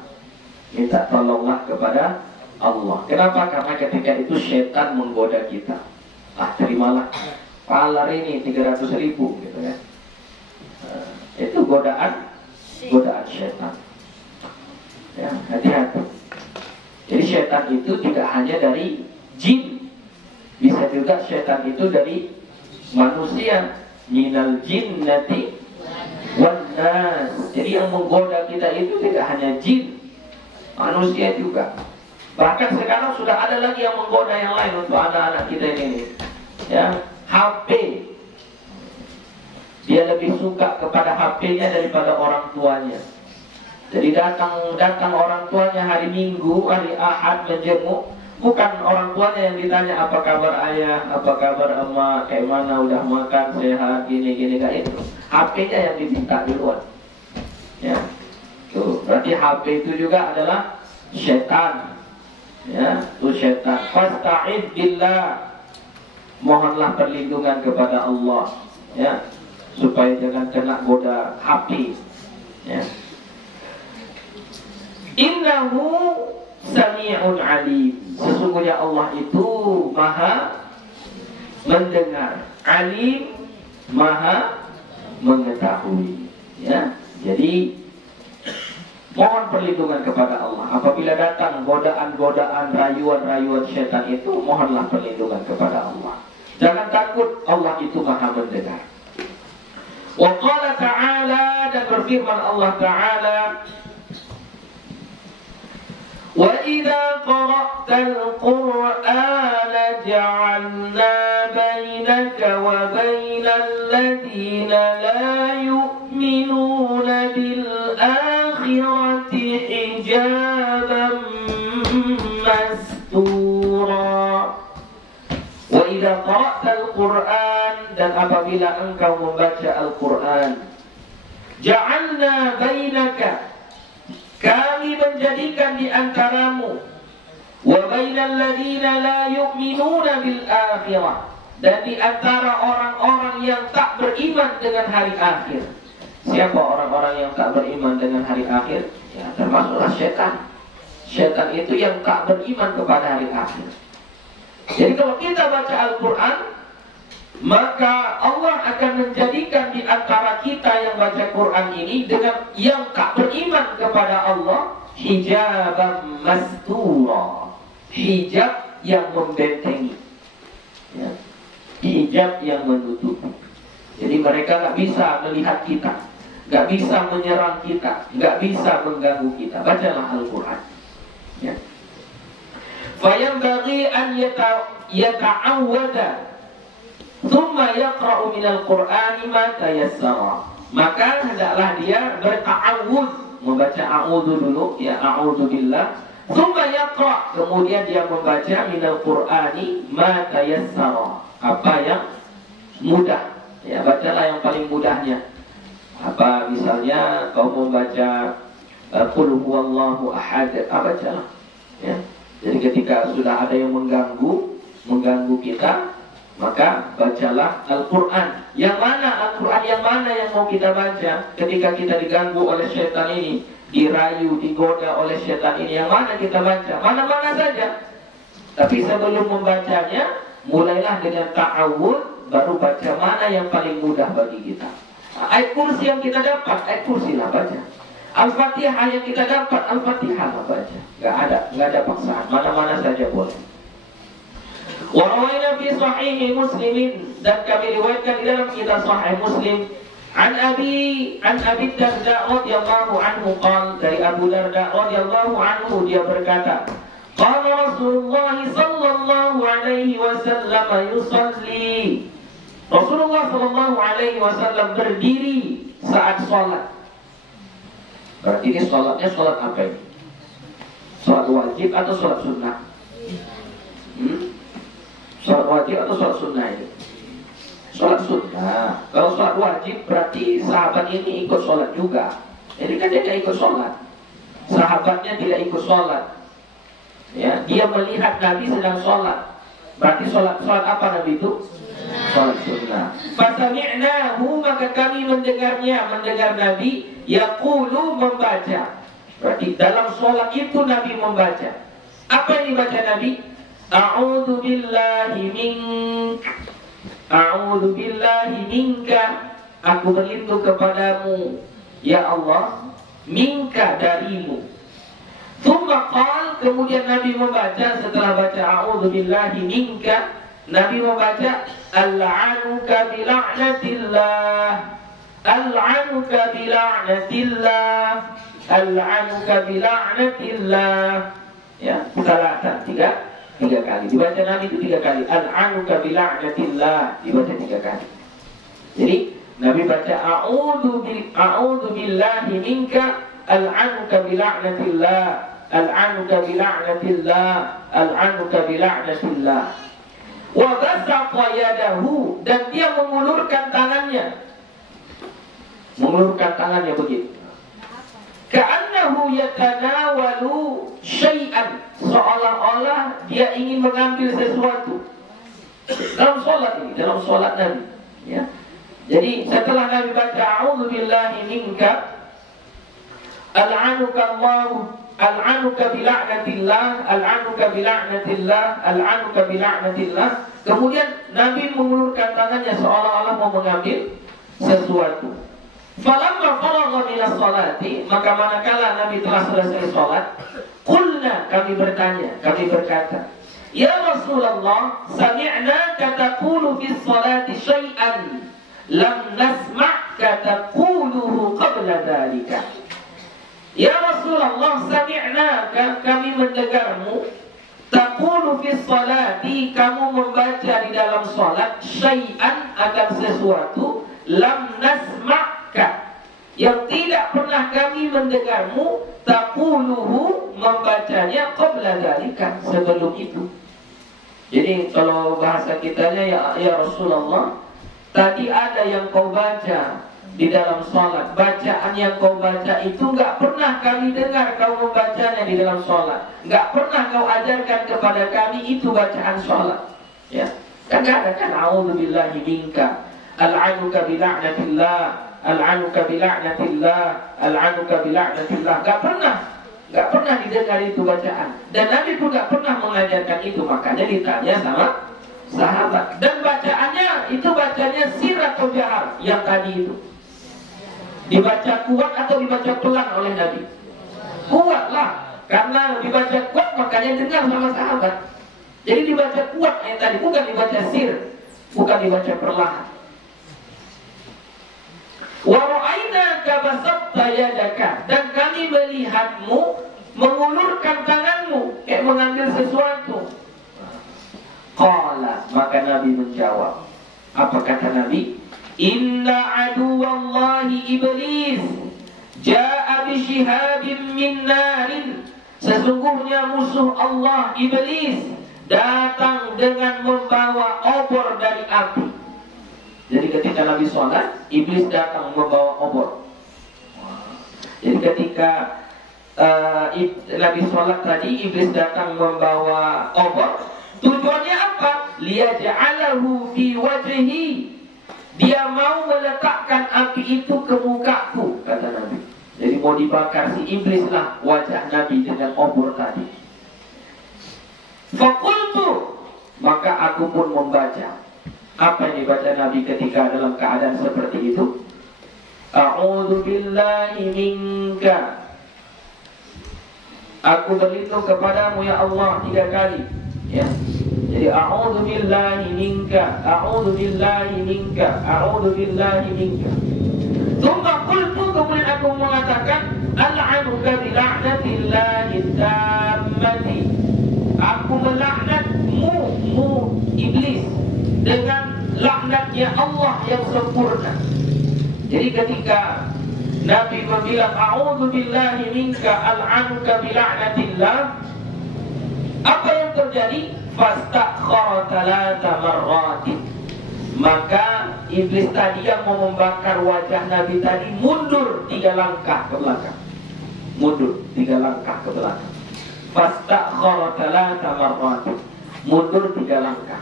minta tolonglah kepada Allah. Kenapa? Karena ketika itu setan menggoda kita. Terimalah palar ini 300.000 gitu ya. Itu godaan setan. Ya, hati-hati. Jadi setan itu tidak hanya dari jin, bisa juga setan itu dari manusia. Minal jinnati wan nas. Jadi yang menggoda kita itu tidak hanya jin, manusia juga. Bahkan sekarang sudah ada lagi yang menggoda yang lain untuk anak-anak kita ini. Ya, HP. Dia lebih suka kepada HP-nya daripada orang tuanya. Jadi datang orang tuanya hari Minggu, hari Ahad menjenguk. Bukan orang tuanya yang ditanya apa kabar ayah, apa kabar emak, kayak mana, udah makan, sehat, gini, kayak itu. HP-nya yang diminta duluan. Ya, tuh berarti HP itu juga adalah setan. Ya, itu syaitan. Fasta'id billah. Mohonlah perlindungan kepada Allah, ya, supaya jangan kena goda api. Ya. Innahu sami'un alim. Sesungguhnya Allah itu maha mendengar, alim, maha mengetahui. Ya, jadi mohon perlindungan kepada Allah. Apabila datang godaan-godaan, rayuan-rayuan syaitan itu, mohonlah perlindungan kepada Allah. Jangan takut, Allah itu maha mendengar. Wa qala ta'ala, dan berfirman Allah Ta'ala, wa idza qara'tal qur'ana ja'alna bainaka wa bainal ladzina la yu'minuna bil akhirati hijaban mastura. Wa idza qara'tal qur'an, dan apabila engkau membaca Al-Qur'an, ja'alna bainaka, kami menjadikan di antaramu, wa bainal ladzina la yu'minuna bil akhirah, dan di antara orang-orang yang tak beriman dengan hari akhir. Siapa orang-orang yang tak beriman dengan hari akhir? Ya, termasuklah syaitan. Syaitan itu yang tak beriman kepada hari akhir. Jadi kalau kita baca Al-Quran, maka Allah akan menjadikan di antara kita yang baca Quran ini dengan yang tak beriman kepada Allah, hijaban mastura, hijab yang membentengi, ya, hijab yang menutupi. Jadi mereka gak bisa melihat kita, gak bisa menyerang kita, gak bisa mengganggu kita. Bacalah Al-Quran, ya. Fayambaghi an yata'awwada thumma yaqra'u minal Qur'ani ma tayassara. Maka hendaklah dia berta'awudz, membaca a'udzu dulu, ya, a'udzu billah. Thumma yaqra', kemudian dia membaca minal Qur'ani ma tayassara, apa yang mudah. Ya, bacalah yang paling mudahnya. Apa misalnya kau membaca qul huwallahu ahad, bacalah, ya. Jadi ketika sudah ada yang mengganggu kita, maka bacalah Al-Quran. Yang mana Al-Quran, yang mana yang mau kita baca ketika kita diganggu oleh syaitan ini, dirayu, digoda oleh syaitan ini, yang mana kita baca? Mana-mana saja. Tapi sebelum membacanya, mulailah dengan ta'awud, baru baca mana yang paling mudah bagi kita. Ayat kursi yang kita dapat, ayat kursi lah baca. Al-Fatihah yang kita dapat, Al-Fatihah lah baca. Gak ada paksaan, mana-mana saja boleh. Wa rawaina fi sahih Muslim, dan kami riwayatkan di dalam kitab Sahih Muslim, an Abi Darda radhiyallahu anhu qala, dari Abu Darda radhiyallahu anhu, dia berkata, qala Rasulullah sallallahu alaihi wasallam yusalli. Rasulullah sallallahu alaihi wasallam berdiri saat salat. Berarti ini salatnya salat apa ini? Salat wajib atau salat sunnah? Salat wajib atau salat sunnah ini? Salat sunnah. Kalau salat wajib berarti sahabat ini ikut salat juga. Jadi kan dia tidak ikut salat. Sahabatnya tidak ikut salat. Ya, dia melihat Nabi sedang salat. Berarti salat apa Nabi itu? Salat sunnah. Fasami'nahu, maka kami mendengar Nabi yaqulu, membaca. Berarti dalam salat itu Nabi membaca. Apa yang dibaca Nabi? A'udzu billahi minka, aku berlindung kepadamu ya Allah, minka, darimu. Tsumma qala, kemudian Nabi membaca, setelah baca a'udzu billahi minka, Nabi membaca al'anuka bila'natillah, al'anuka bila'natillah, al'anuka bila'natillah. Ya, salatan, tiga kali. Dibaca Nabi itu 3 kali. Al'anuka bila'natillah, dibaca 3 kali. Jadi Nabi baca a'udzu billahi minka, al'anuka bila'natillah, al'anuka bila'natillah, al'anuka bila'natillah. Wa basaqa yadahu, dan dia mengulurkan tangannya. Mengulurkan tangannya begitu. Ka'annahu yatanawalu syai'an, seolah-olah dia ingin mengambil sesuatu. Dalam sholat ini, dalam sholat Nabi, ya. Jadi setelah Nabi baca a'udzu billahi minka al'anuka Allah, al'anuka bila'natillah, al'anuka bila'natillah, al'anuka bila'natillah, kemudian Nabi mengulurkan tangannya seolah-olah mau mengambil sesuatu. Falamma faragha minas sholati, maka manakala Nabi telah selesai sholat, qulna, kami bertanya, kami berkata, ya Rasulullah, sami'naka taqulu fis sholati syai'an lam nasma'ka taquluhu qabla dhalika. Ya Rasulullah, sami'naka, kami mendengarmu, taqulu fis sholati, kamu membaca di dalam sholat, syai'an, akan sesuatu, lam nasma'ka, yang tidak pernah kami mendengarmu, taquluhu, membacanya, qabla dhalika, sebelum itu. Jadi kalau bahasa kitanya, ya Rasulullah, tadi ada yang kau baca di dalam sholat, bacaan yang kau baca itu nggak pernah kami dengar kau membacanya di dalam sholat, nggak pernah kau ajarkan kepada kami itu bacaan sholat, ya. Kan nggak ada kan, a'udzubillahi minka, al'anuka bila'natillah, al'anuka bila'natillah, al'anuka bila'natillah, nggak pernah didengar itu bacaan, dan Nabi pun nggak pernah mengajarkan itu. Makanya ditanya sama sahabat, dan bacaannya itu bacanya sir atau jahar, yang tadi itu dibaca kuat atau dibaca pelan oleh Nabi? Kuat lah, karena dibaca kuat makanya dengar sama sahabat. Jadi dibaca kuat yang tadi, bukan dibaca sir, bukan dibaca perlahan. Wa ra'ainaka basatta yadaka, dan kami melihatmu mengulurkan tanganmu kayak mengambil sesuatu. Qala, maka Nabi menjawab. Apa kata Nabi? Inna aduwallahi iblis ja'a bishihabin min narin, sesungguhnya musuh Allah iblis datang dengan membawa obor dari api. Jadi ketika Nabi sholat, iblis datang membawa obor. Jadi ketika Nabi sholat tadi, iblis datang membawa obor. Tujuannya apa? Liyaj'alahu fi wajhi, dia mau meletakkan api itu ke mukaku, kata Nabi. Jadi mau dibakar si iblis lah wajah Nabi dengan obor tadi. Faqultu, maka aku pun membaca. Apa yang dibaca Nabi ketika dalam keadaan seperti itu? A'udzu billahi minka, aku berlindung kepadamu ya Allah 3 kali, ya. Jadi a'udzu billahi minka, a'udzu billahi minka, a'udzu billahi minka. Tsumma qultu, kemudian aku mengatakan, al'anuka bi la'natillahi tammati, aku melaknatmu iblis dengan laknatnya Allah yang sempurna. Jadi ketika Nabi bilang a'udzu billahi minka al'anuka bi la'natillah, apa yang terjadi? Fastakhara 3 marratin, maka iblis tadi yang mau membakar wajah Nabi tadi mundur 3 langkah ke belakang. Mundur 3 langkah ke belakang. Fastakhara 3 marratin, mundur 3 langkah.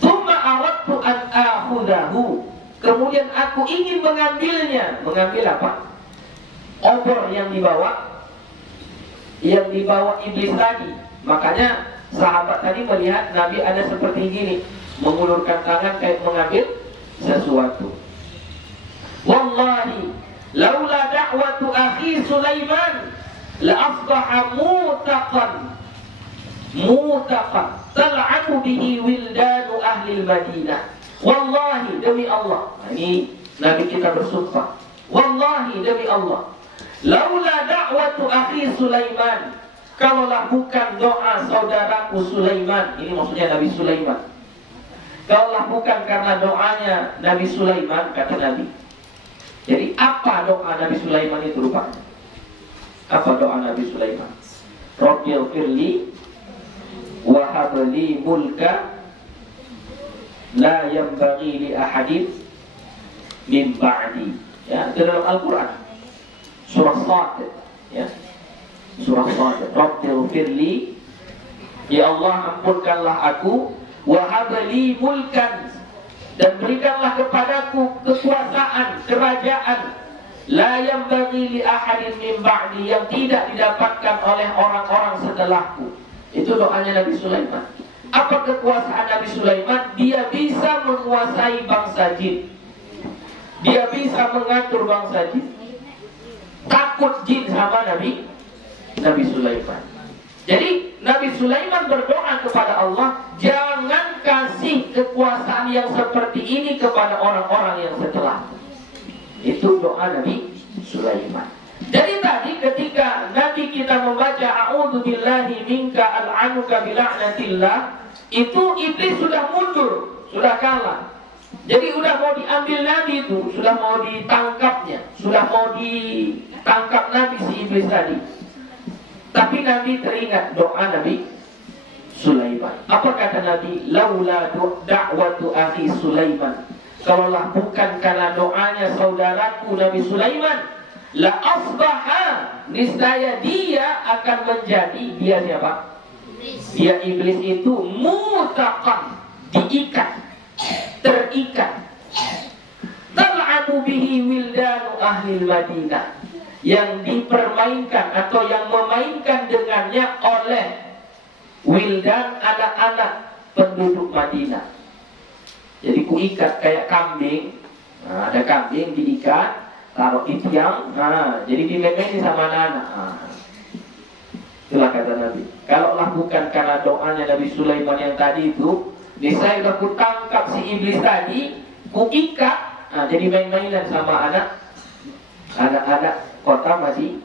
Tsumma aradtu an akhudahu, kemudian aku ingin mengambilnya. Mengambil apa? Obor yang dibawa iblis tadi. Makanya sahabat tadi melihat Nabi ada seperti gini, mengulurkan tangan kayak mengambil sesuatu. Wallahi laula da'watu akhi Sulaiman la asbaha mutaqan tal'abu bihi wildanu ahli Madinah. Wallahi, demi Allah, ini Nabi kita bersumpah, wallahi demi Allah, laula da'watu akhi Sulaiman, kalaulah bukan doa saudaraku Sulaiman, ini maksudnya Nabi Sulaiman, kalaulah bukan karena doanya Nabi Sulaiman, kata Nabi. Jadi apa doa Nabi Sulaiman itu rupanya? Apa doa Nabi Sulaiman? Rabbil firli wa habli mulka la yanbaghi li ahadin min ba'di. Ya, itu dalam Al-Qur'an surah Sad, ya. Surah Shad. Rabbighfirli, ya Allah ampunkanlah aku, wa habli mulkan, dan berikanlah kepadaku kekuasaan, kerajaan, la yanbaghi li ahadin min ba'di, yang tidak didapatkan oleh orang-orang setelahku. Itu doanya Nabi Sulaiman. Apa kekuasaan Nabi Sulaiman? Dia bisa menguasai bangsa jin. Dia bisa mengatur bangsa jin. Takut jin sama Nabi Sulaiman. Jadi Nabi Sulaiman berdoa kepada Allah, jangan kasih kekuasaan yang seperti ini kepada orang-orang yang setelahku. Itu doa Nabi Sulaiman. Jadi tadi ketika Nabi kita membaca a'udzubillahi minka al'anuka bila'natillah, itu iblis sudah mundur, sudah kalah. Jadi sudah mau diambil Nabi itu, sudah mau ditangkapnya, sudah mau ditangkap Nabi si iblis tadi. Tapi Nabi teringat doa Nabi Sulaiman. Apa kata Nabi? Laula da'watu akhi Sulaiman, kalaulah bukan karena doanya saudaraku Nabi Sulaiman, la asbaha, niscaya dia akan menjadi, dia siapa? Dia iblis itu mutaqan, diikat, terikat. Tal'abu bihi wildanu ahlil Madinah, yang dipermainkan atau yang memainkan dengannya oleh wildan, anak-anak penduduk Madinah. Jadi kuikat kayak kambing. Nah, ada kambing diikat, taruh di tiang, jadi dilemeni sama anak-anak. Itulah kata Nabi. Kalaulah bukan karena doanya Nabi Sulaiman yang tadi itu, niscaya sudah kutangkap si iblis tadi, kuikat, jadi main-mainan sama anak-anak kota Madinah.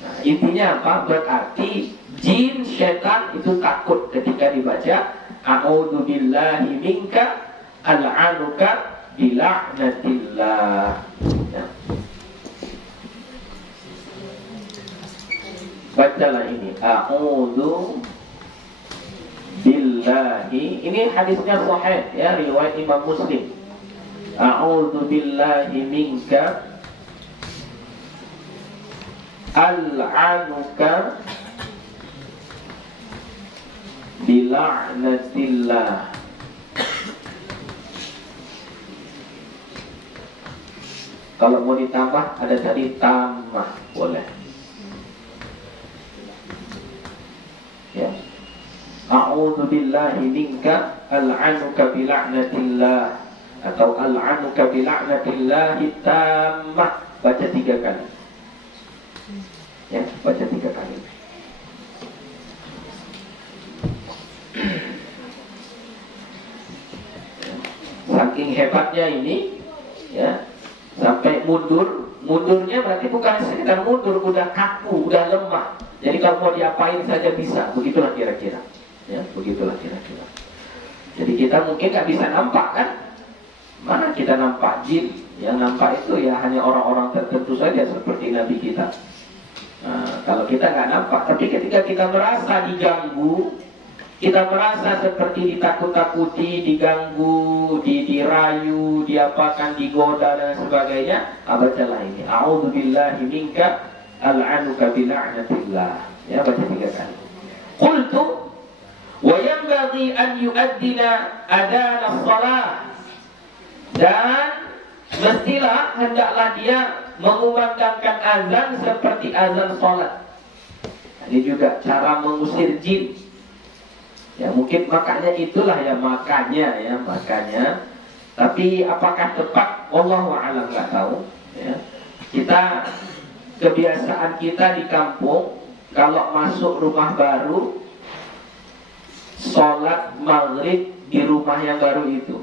Nah, intinya apa? Berarti jin, setan itu takut ketika dibaca a'udzubillahi minka al'anuka bila'natillah. Ya. Bacalah ini a'udzu billahi. Ini hadisnya sahih ya, riwayat Imam Muslim. A'udzu billahi minka al'anuka bila'natillah. Kalau mau ditambah ada tadi tamah, boleh. Ya. A'udzu billahi minka al'anuka bila'natillah, atau al'anuka bila'natillah tammah. Baca 3 kali. Ya, baca 3 kali. Saking hebatnya ini, ya, sampai mundurnya berarti bukan sekedar mundur, udah kaku, udah lemah. Jadi kalau mau diapain saja bisa, begitulah kira-kira. Ya, begitulah kira-kira. Jadi kita mungkin nggak bisa nampak kan? Mana kita nampak jin? Yang nampak itu ya hanya orang-orang tertentu saja seperti Nabi kita. Nah, kalau kita nggak nampak, tapi ketika kita merasa diganggu, kita merasa seperti ditakut-takuti, diganggu, dirayu, diapakan, digoda dan sebagainya, bacalah ini. A'udzubillahi minka al'anuka bila'natillah. Ya, baca 3 kali. Qultu wa yanbaghi an yu'addina adana as-shalah, dan mestilah hendaklah dia mengumandangkan azan seperti azan salat. Ini juga cara mengusir jin. Ya, mungkin makanya itulah ya, makanya. Tapi apakah tepat? Wallahu a'lam, nggak tahu. Ya. Kita, kebiasaan kita di kampung, kalau masuk rumah baru, sholat maghrib di rumah yang baru itu,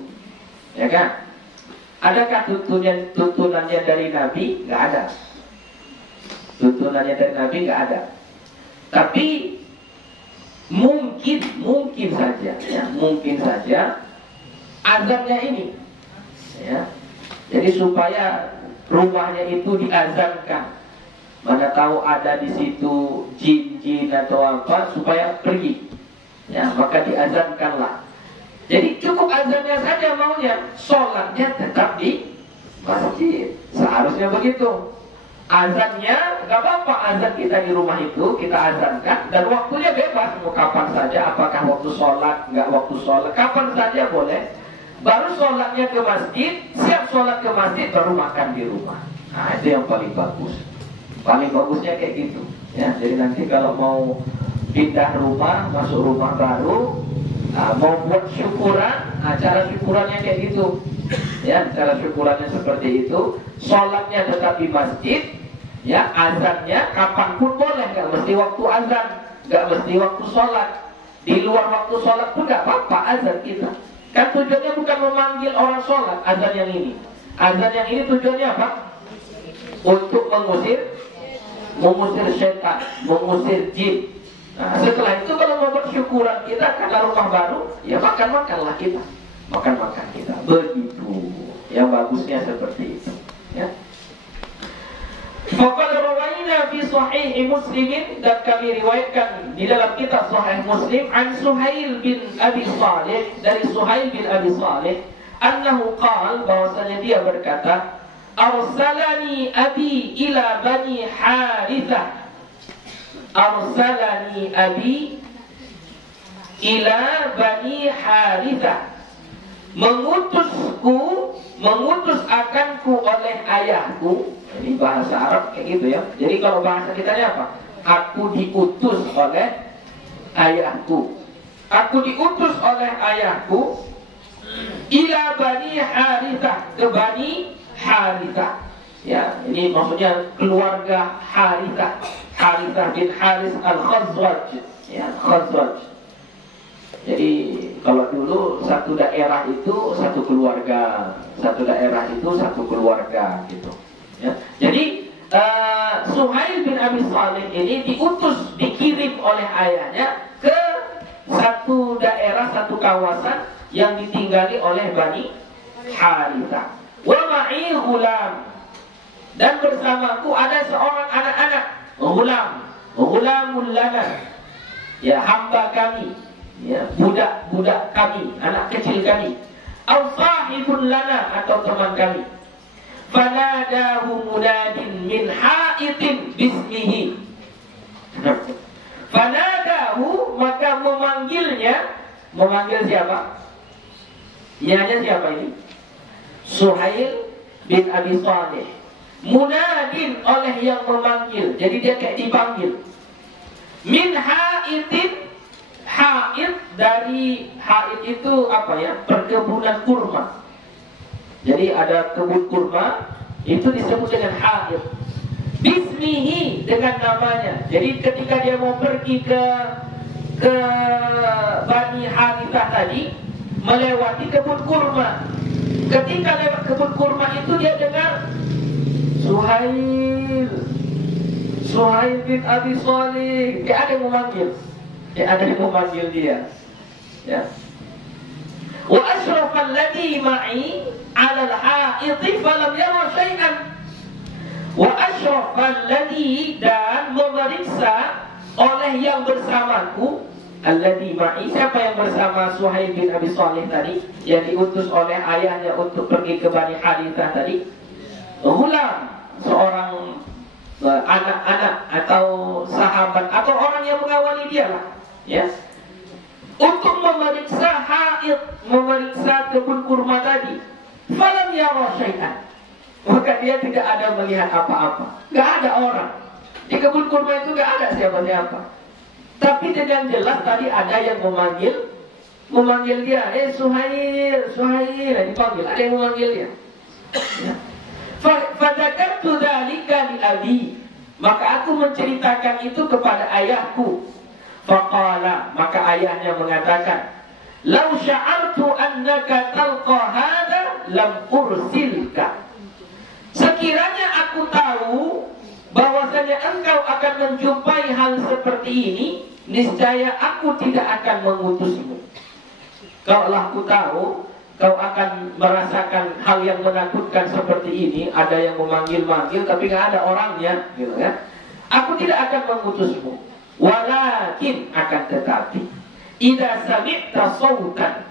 ya kan? Adakah tuntunannya dari Nabi? Nggak ada. Tuntunannya dari Nabi nggak ada. Tapi mungkin saja, ya, mungkin saja azannya ini, ya. Jadi supaya rumahnya itu diazankan. Mana tahu ada di situ jin-jin atau apa, supaya pergi. Ya, maka diazankanlah. Jadi cukup azannya saja maunya, sholatnya tetap di masjid. Seharusnya begitu. Azannya nggak apa-apa, azan kita di rumah itu kita azankan dan waktunya bebas, mau kapan saja, apakah waktu sholat, nggak waktu sholat, kapan saja boleh. Baru sholatnya ke masjid, siap sholat ke masjid, baru makan di rumah. Nah itu yang paling bagus. Paling bagusnya kayak gitu ya. Jadi nanti kalau mau pindah rumah, masuk rumah baru, mau buat syukuran, cara syukurannya kayak gitu ya. Cara syukurannya seperti itu. Sholatnya tetap di masjid ya, azannya kapanpun boleh, nggak mesti waktu azan, nggak mesti waktu sholat. Di luar waktu sholat pun nggak apa-apa azan kita. Kan tujuannya bukan memanggil orang sholat, azan yang ini. Azan yang ini tujuannya apa? Untuk mengusir setan, mengusir jin. Nah, setelah itu kalau mau bersyukuran kita karena rumah baru, ya makan-makanlah kita, makan-makan kita. Begitu. Yang bagusnya seperti itu. Ya. Faqad rawaina fi sahih Muslim, dan kami riwayatkan di dalam kitab Sahih Muslim an Suhail bin Abi Salih, dari Suhail bin Abi Salih, annahu qala, bahwasanya dia berkata, arsalani abi ila bani Harithah. Arsalani abi ila bani Harithah. Mengutus akanku oleh ayahku. Ini bahasa Arab kayak gitu ya. Jadi kalau bahasa kitanya apa? Aku diutus oleh ayahku. Aku diutus oleh ayahku ila bani Harithah, ke bani Harithah. Ya, ini maksudnya keluarga Harithah. Harithah bin Haris al-Khazraj. Ya, Khazraj. Jadi kalau dulu satu daerah itu satu keluarga, satu daerah itu satu keluarga gitu. Ya. Jadi Suhail bin Abi Salih ini dikirim oleh ayahnya ke satu daerah, satu kawasan yang ditinggali oleh Bani Harithah. Wa ma'i ghulam, dan bersamaku ada seorang anak-anak, ghulamul lana, ya hamba kami, ya budak-budak kami, anak kecil kami, au sahibun lana, atau teman kami. Fanadahu munadin min haitin bismihi. Fanadahu, maka memanggil siapa? Ianya siapa ini? Suhail bin Abi Salih. Munadin, oleh yang memanggil. Jadi dia kayak dipanggil. Min haitin, haid, dari haid itu apa ya? Perkebunan kurma. Jadi ada kebun kurma, itu disebut dengan haid. Bismihi, dengan namanya. Jadi ketika dia mau pergi ke Bani Harithah tadi, melewati kebun kurma. Ketika lewat kebun kurma itu dia dengar Suhail bin Abi Salih. Dia ada yang memanggil dia. Ya. Wa ashrafal ladhi ma'i 'ala al-ha'iti falam yara syai'an. Wa ashrafal ladhi, dan memeriksa oleh yang bersamaku. Alladhi ma'i, siapa yang bersama Suhail bin Abi Salih tadi, yang diutus oleh ayahnya untuk pergi ke Bani Harithah tadi? Ghulam, seorang anak-anak atau sahabat atau orang yang mengawali dia lah, ya, untuk memeriksa haid, memeriksa kebun kurma tadi. Falam yara syai'an, maka dia tidak ada melihat apa-apa. Gak ada orang di kebun kurma itu, gak ada siapa-siapa. Tapi dengan jelas tadi ada yang memanggil dia. Suhail, dipanggil, ada yang memanggil dia. Fadzakartu dzalika li abi, maka aku menceritakan itu kepada ayahku. Faqala, maka ayahnya mengatakan, "Lau sya'artu annaka talqa hadha lam ursilka." Sekiranya aku tahu bahwasanya engkau akan menjumpai hal seperti ini, niscaya aku tidak akan mengutusmu. Kalaulah aku tahu kau akan merasakan hal yang menakutkan seperti ini, ada yang memanggil-manggil tapi nggak ada orangnya, gitu kan? Aku tidak akan mengutusmu. Walakin, akan tetapi, idza sami'ta sautan,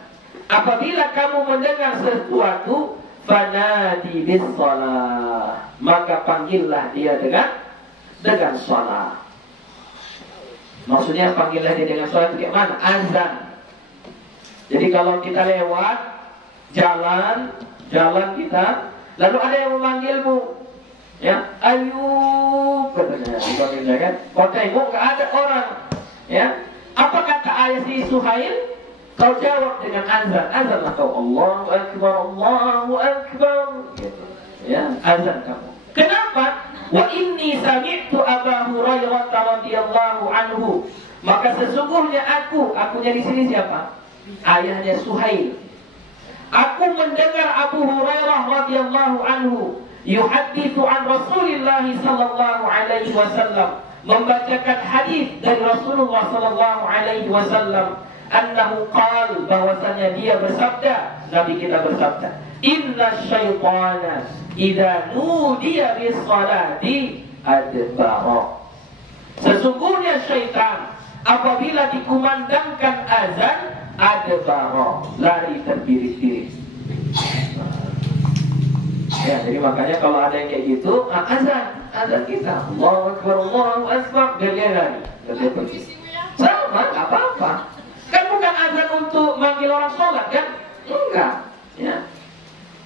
apabila kamu mendengar sesuatu, fanadi bis shalah, maka panggillah dia dengan shalah. Maksudnya panggillah dia dengan shalah itu kayak mana? Azan. Jadi kalau kita lewat jalan kita, lalu ada yang memanggilmu, ya, Ayub, katanya, dipanggilnya kan, kau tengok nggak ada orang, ya, apa kata ayah si Suhail? Kau jawab dengan azan, azanlah kau, Allahu Akbar, Allahu Akbar, gitu. Ya, azan kamu. Kenapa? Wa inni sami'tu Aba Hurairah radhiyallahu anhu. Maka sesungguhnya akunya di sini siapa? Ayahnya Suhail. Aku mendengar Abu Hurairah radhiyallahu anhu yuhadditsu an Rasulillah sallallahu alaihi wasallam, membacakan hadis dari Rasulullah sallallahu alaihi wasallam, annahu qala, bahwasanya dia bersabda, Nabi kita bersabda, inna syaitana idza nudiya bis salati adbara. Sesungguhnya syaitan apabila dikumandangkan azan adbara, lari terbirit-birit. Ya, jadi makanya kalau ada yang kayak gitu, azan kita, Allahu Akbar, Allahu Akbar, dia lari, dia pergi. Sama, nggak apa-apa. Kan bukan azan untuk manggil orang sholat kan? Enggak, ya.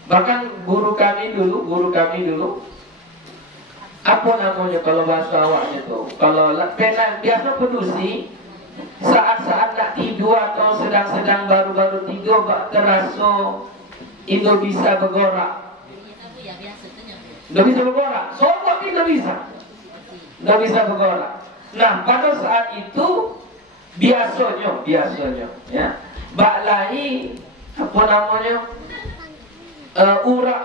Bahkan guru kami dulu, apa namanya kalau bahasa awaknya tuh? Kalau biasa pedusi, saat-saat nak tidur atau sedang sedang tidur, terasa Indo bisa bergorak. Nggak bisa bergorak, sobat ini nggak bisa bergorak. Nah, pada saat itu biasanya, ya, baklai apa namanya,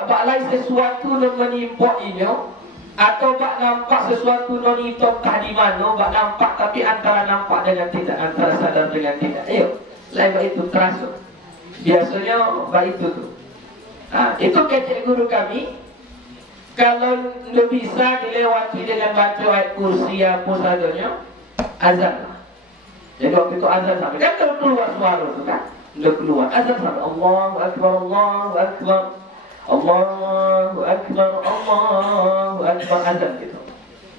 baklai sesuatu yang menimpa ini, atau bak nampak sesuatu non itu tak di mana, bak nampak tapi antara nampak dengan tidak, antara sadar dengan tidak. Lain itu terasa. Biasanya bak itu tuh. Nah, itu kecek guru kami. Kalau tidak bisa dilewati dengan baca ayat kursi apa sadanya, azan. Jadi waktu itu azan sampai kan keluar suara itu kan, udah keluar azan sampai Allahu Akbar, Allahu Akbar, Allahu Akbar, Allahu Akbar, azan gitu.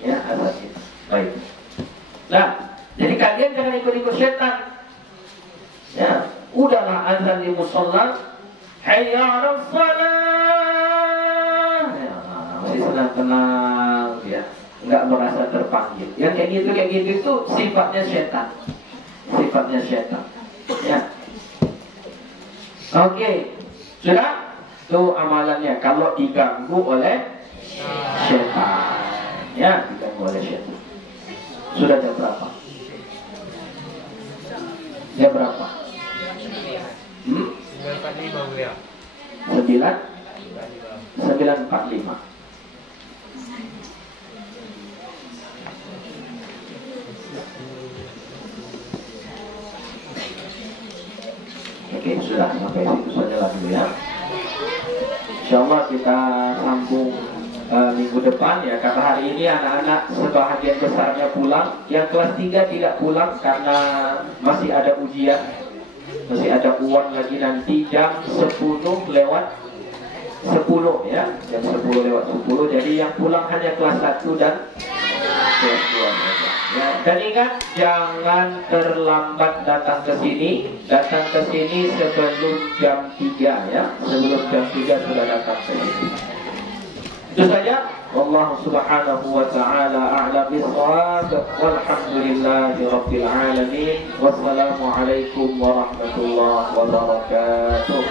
Ya, azan gitu. Baik. Nah, jadi kalian jangan ikut-ikut setan. Ya, udahlah azan di musalla, hayya 'alas shalah. Masih tenang, ya, nggak merasa terpanggil. Yang kayak gitu itu sifatnya setan. Ya. Oke, sudah. Itu amalannya kalau diganggu oleh setan. Ya, diganggu oleh setan. Sudah jam berapa? Jam berapa? 9:45. Oke, sudah sampai situ saja dulu ya. InsyaAllah kita sambung minggu depan ya. Kata hari ini anak-anak sebahagian besarnya pulang. Yang kelas 3 tidak pulang karena masih ada ujian, masih ada uang lagi nanti jam 10 lewat 10 ya. Jam 10 lewat 10. Jadi yang pulang hanya kelas 1 dan kelas 2 ya. Dan ingat, jangan terlambat datang ke sini. Datang ke sini sebelum jam 3 ya. Sebelum jam 3 sudah datang ke sini. Itu saja. Wallahu subhanahu wa ta'ala a'lam bis-shawab. Walhamdulillahi rabbil alamin. Wassalamualaikum warahmatullahi wabarakatuh.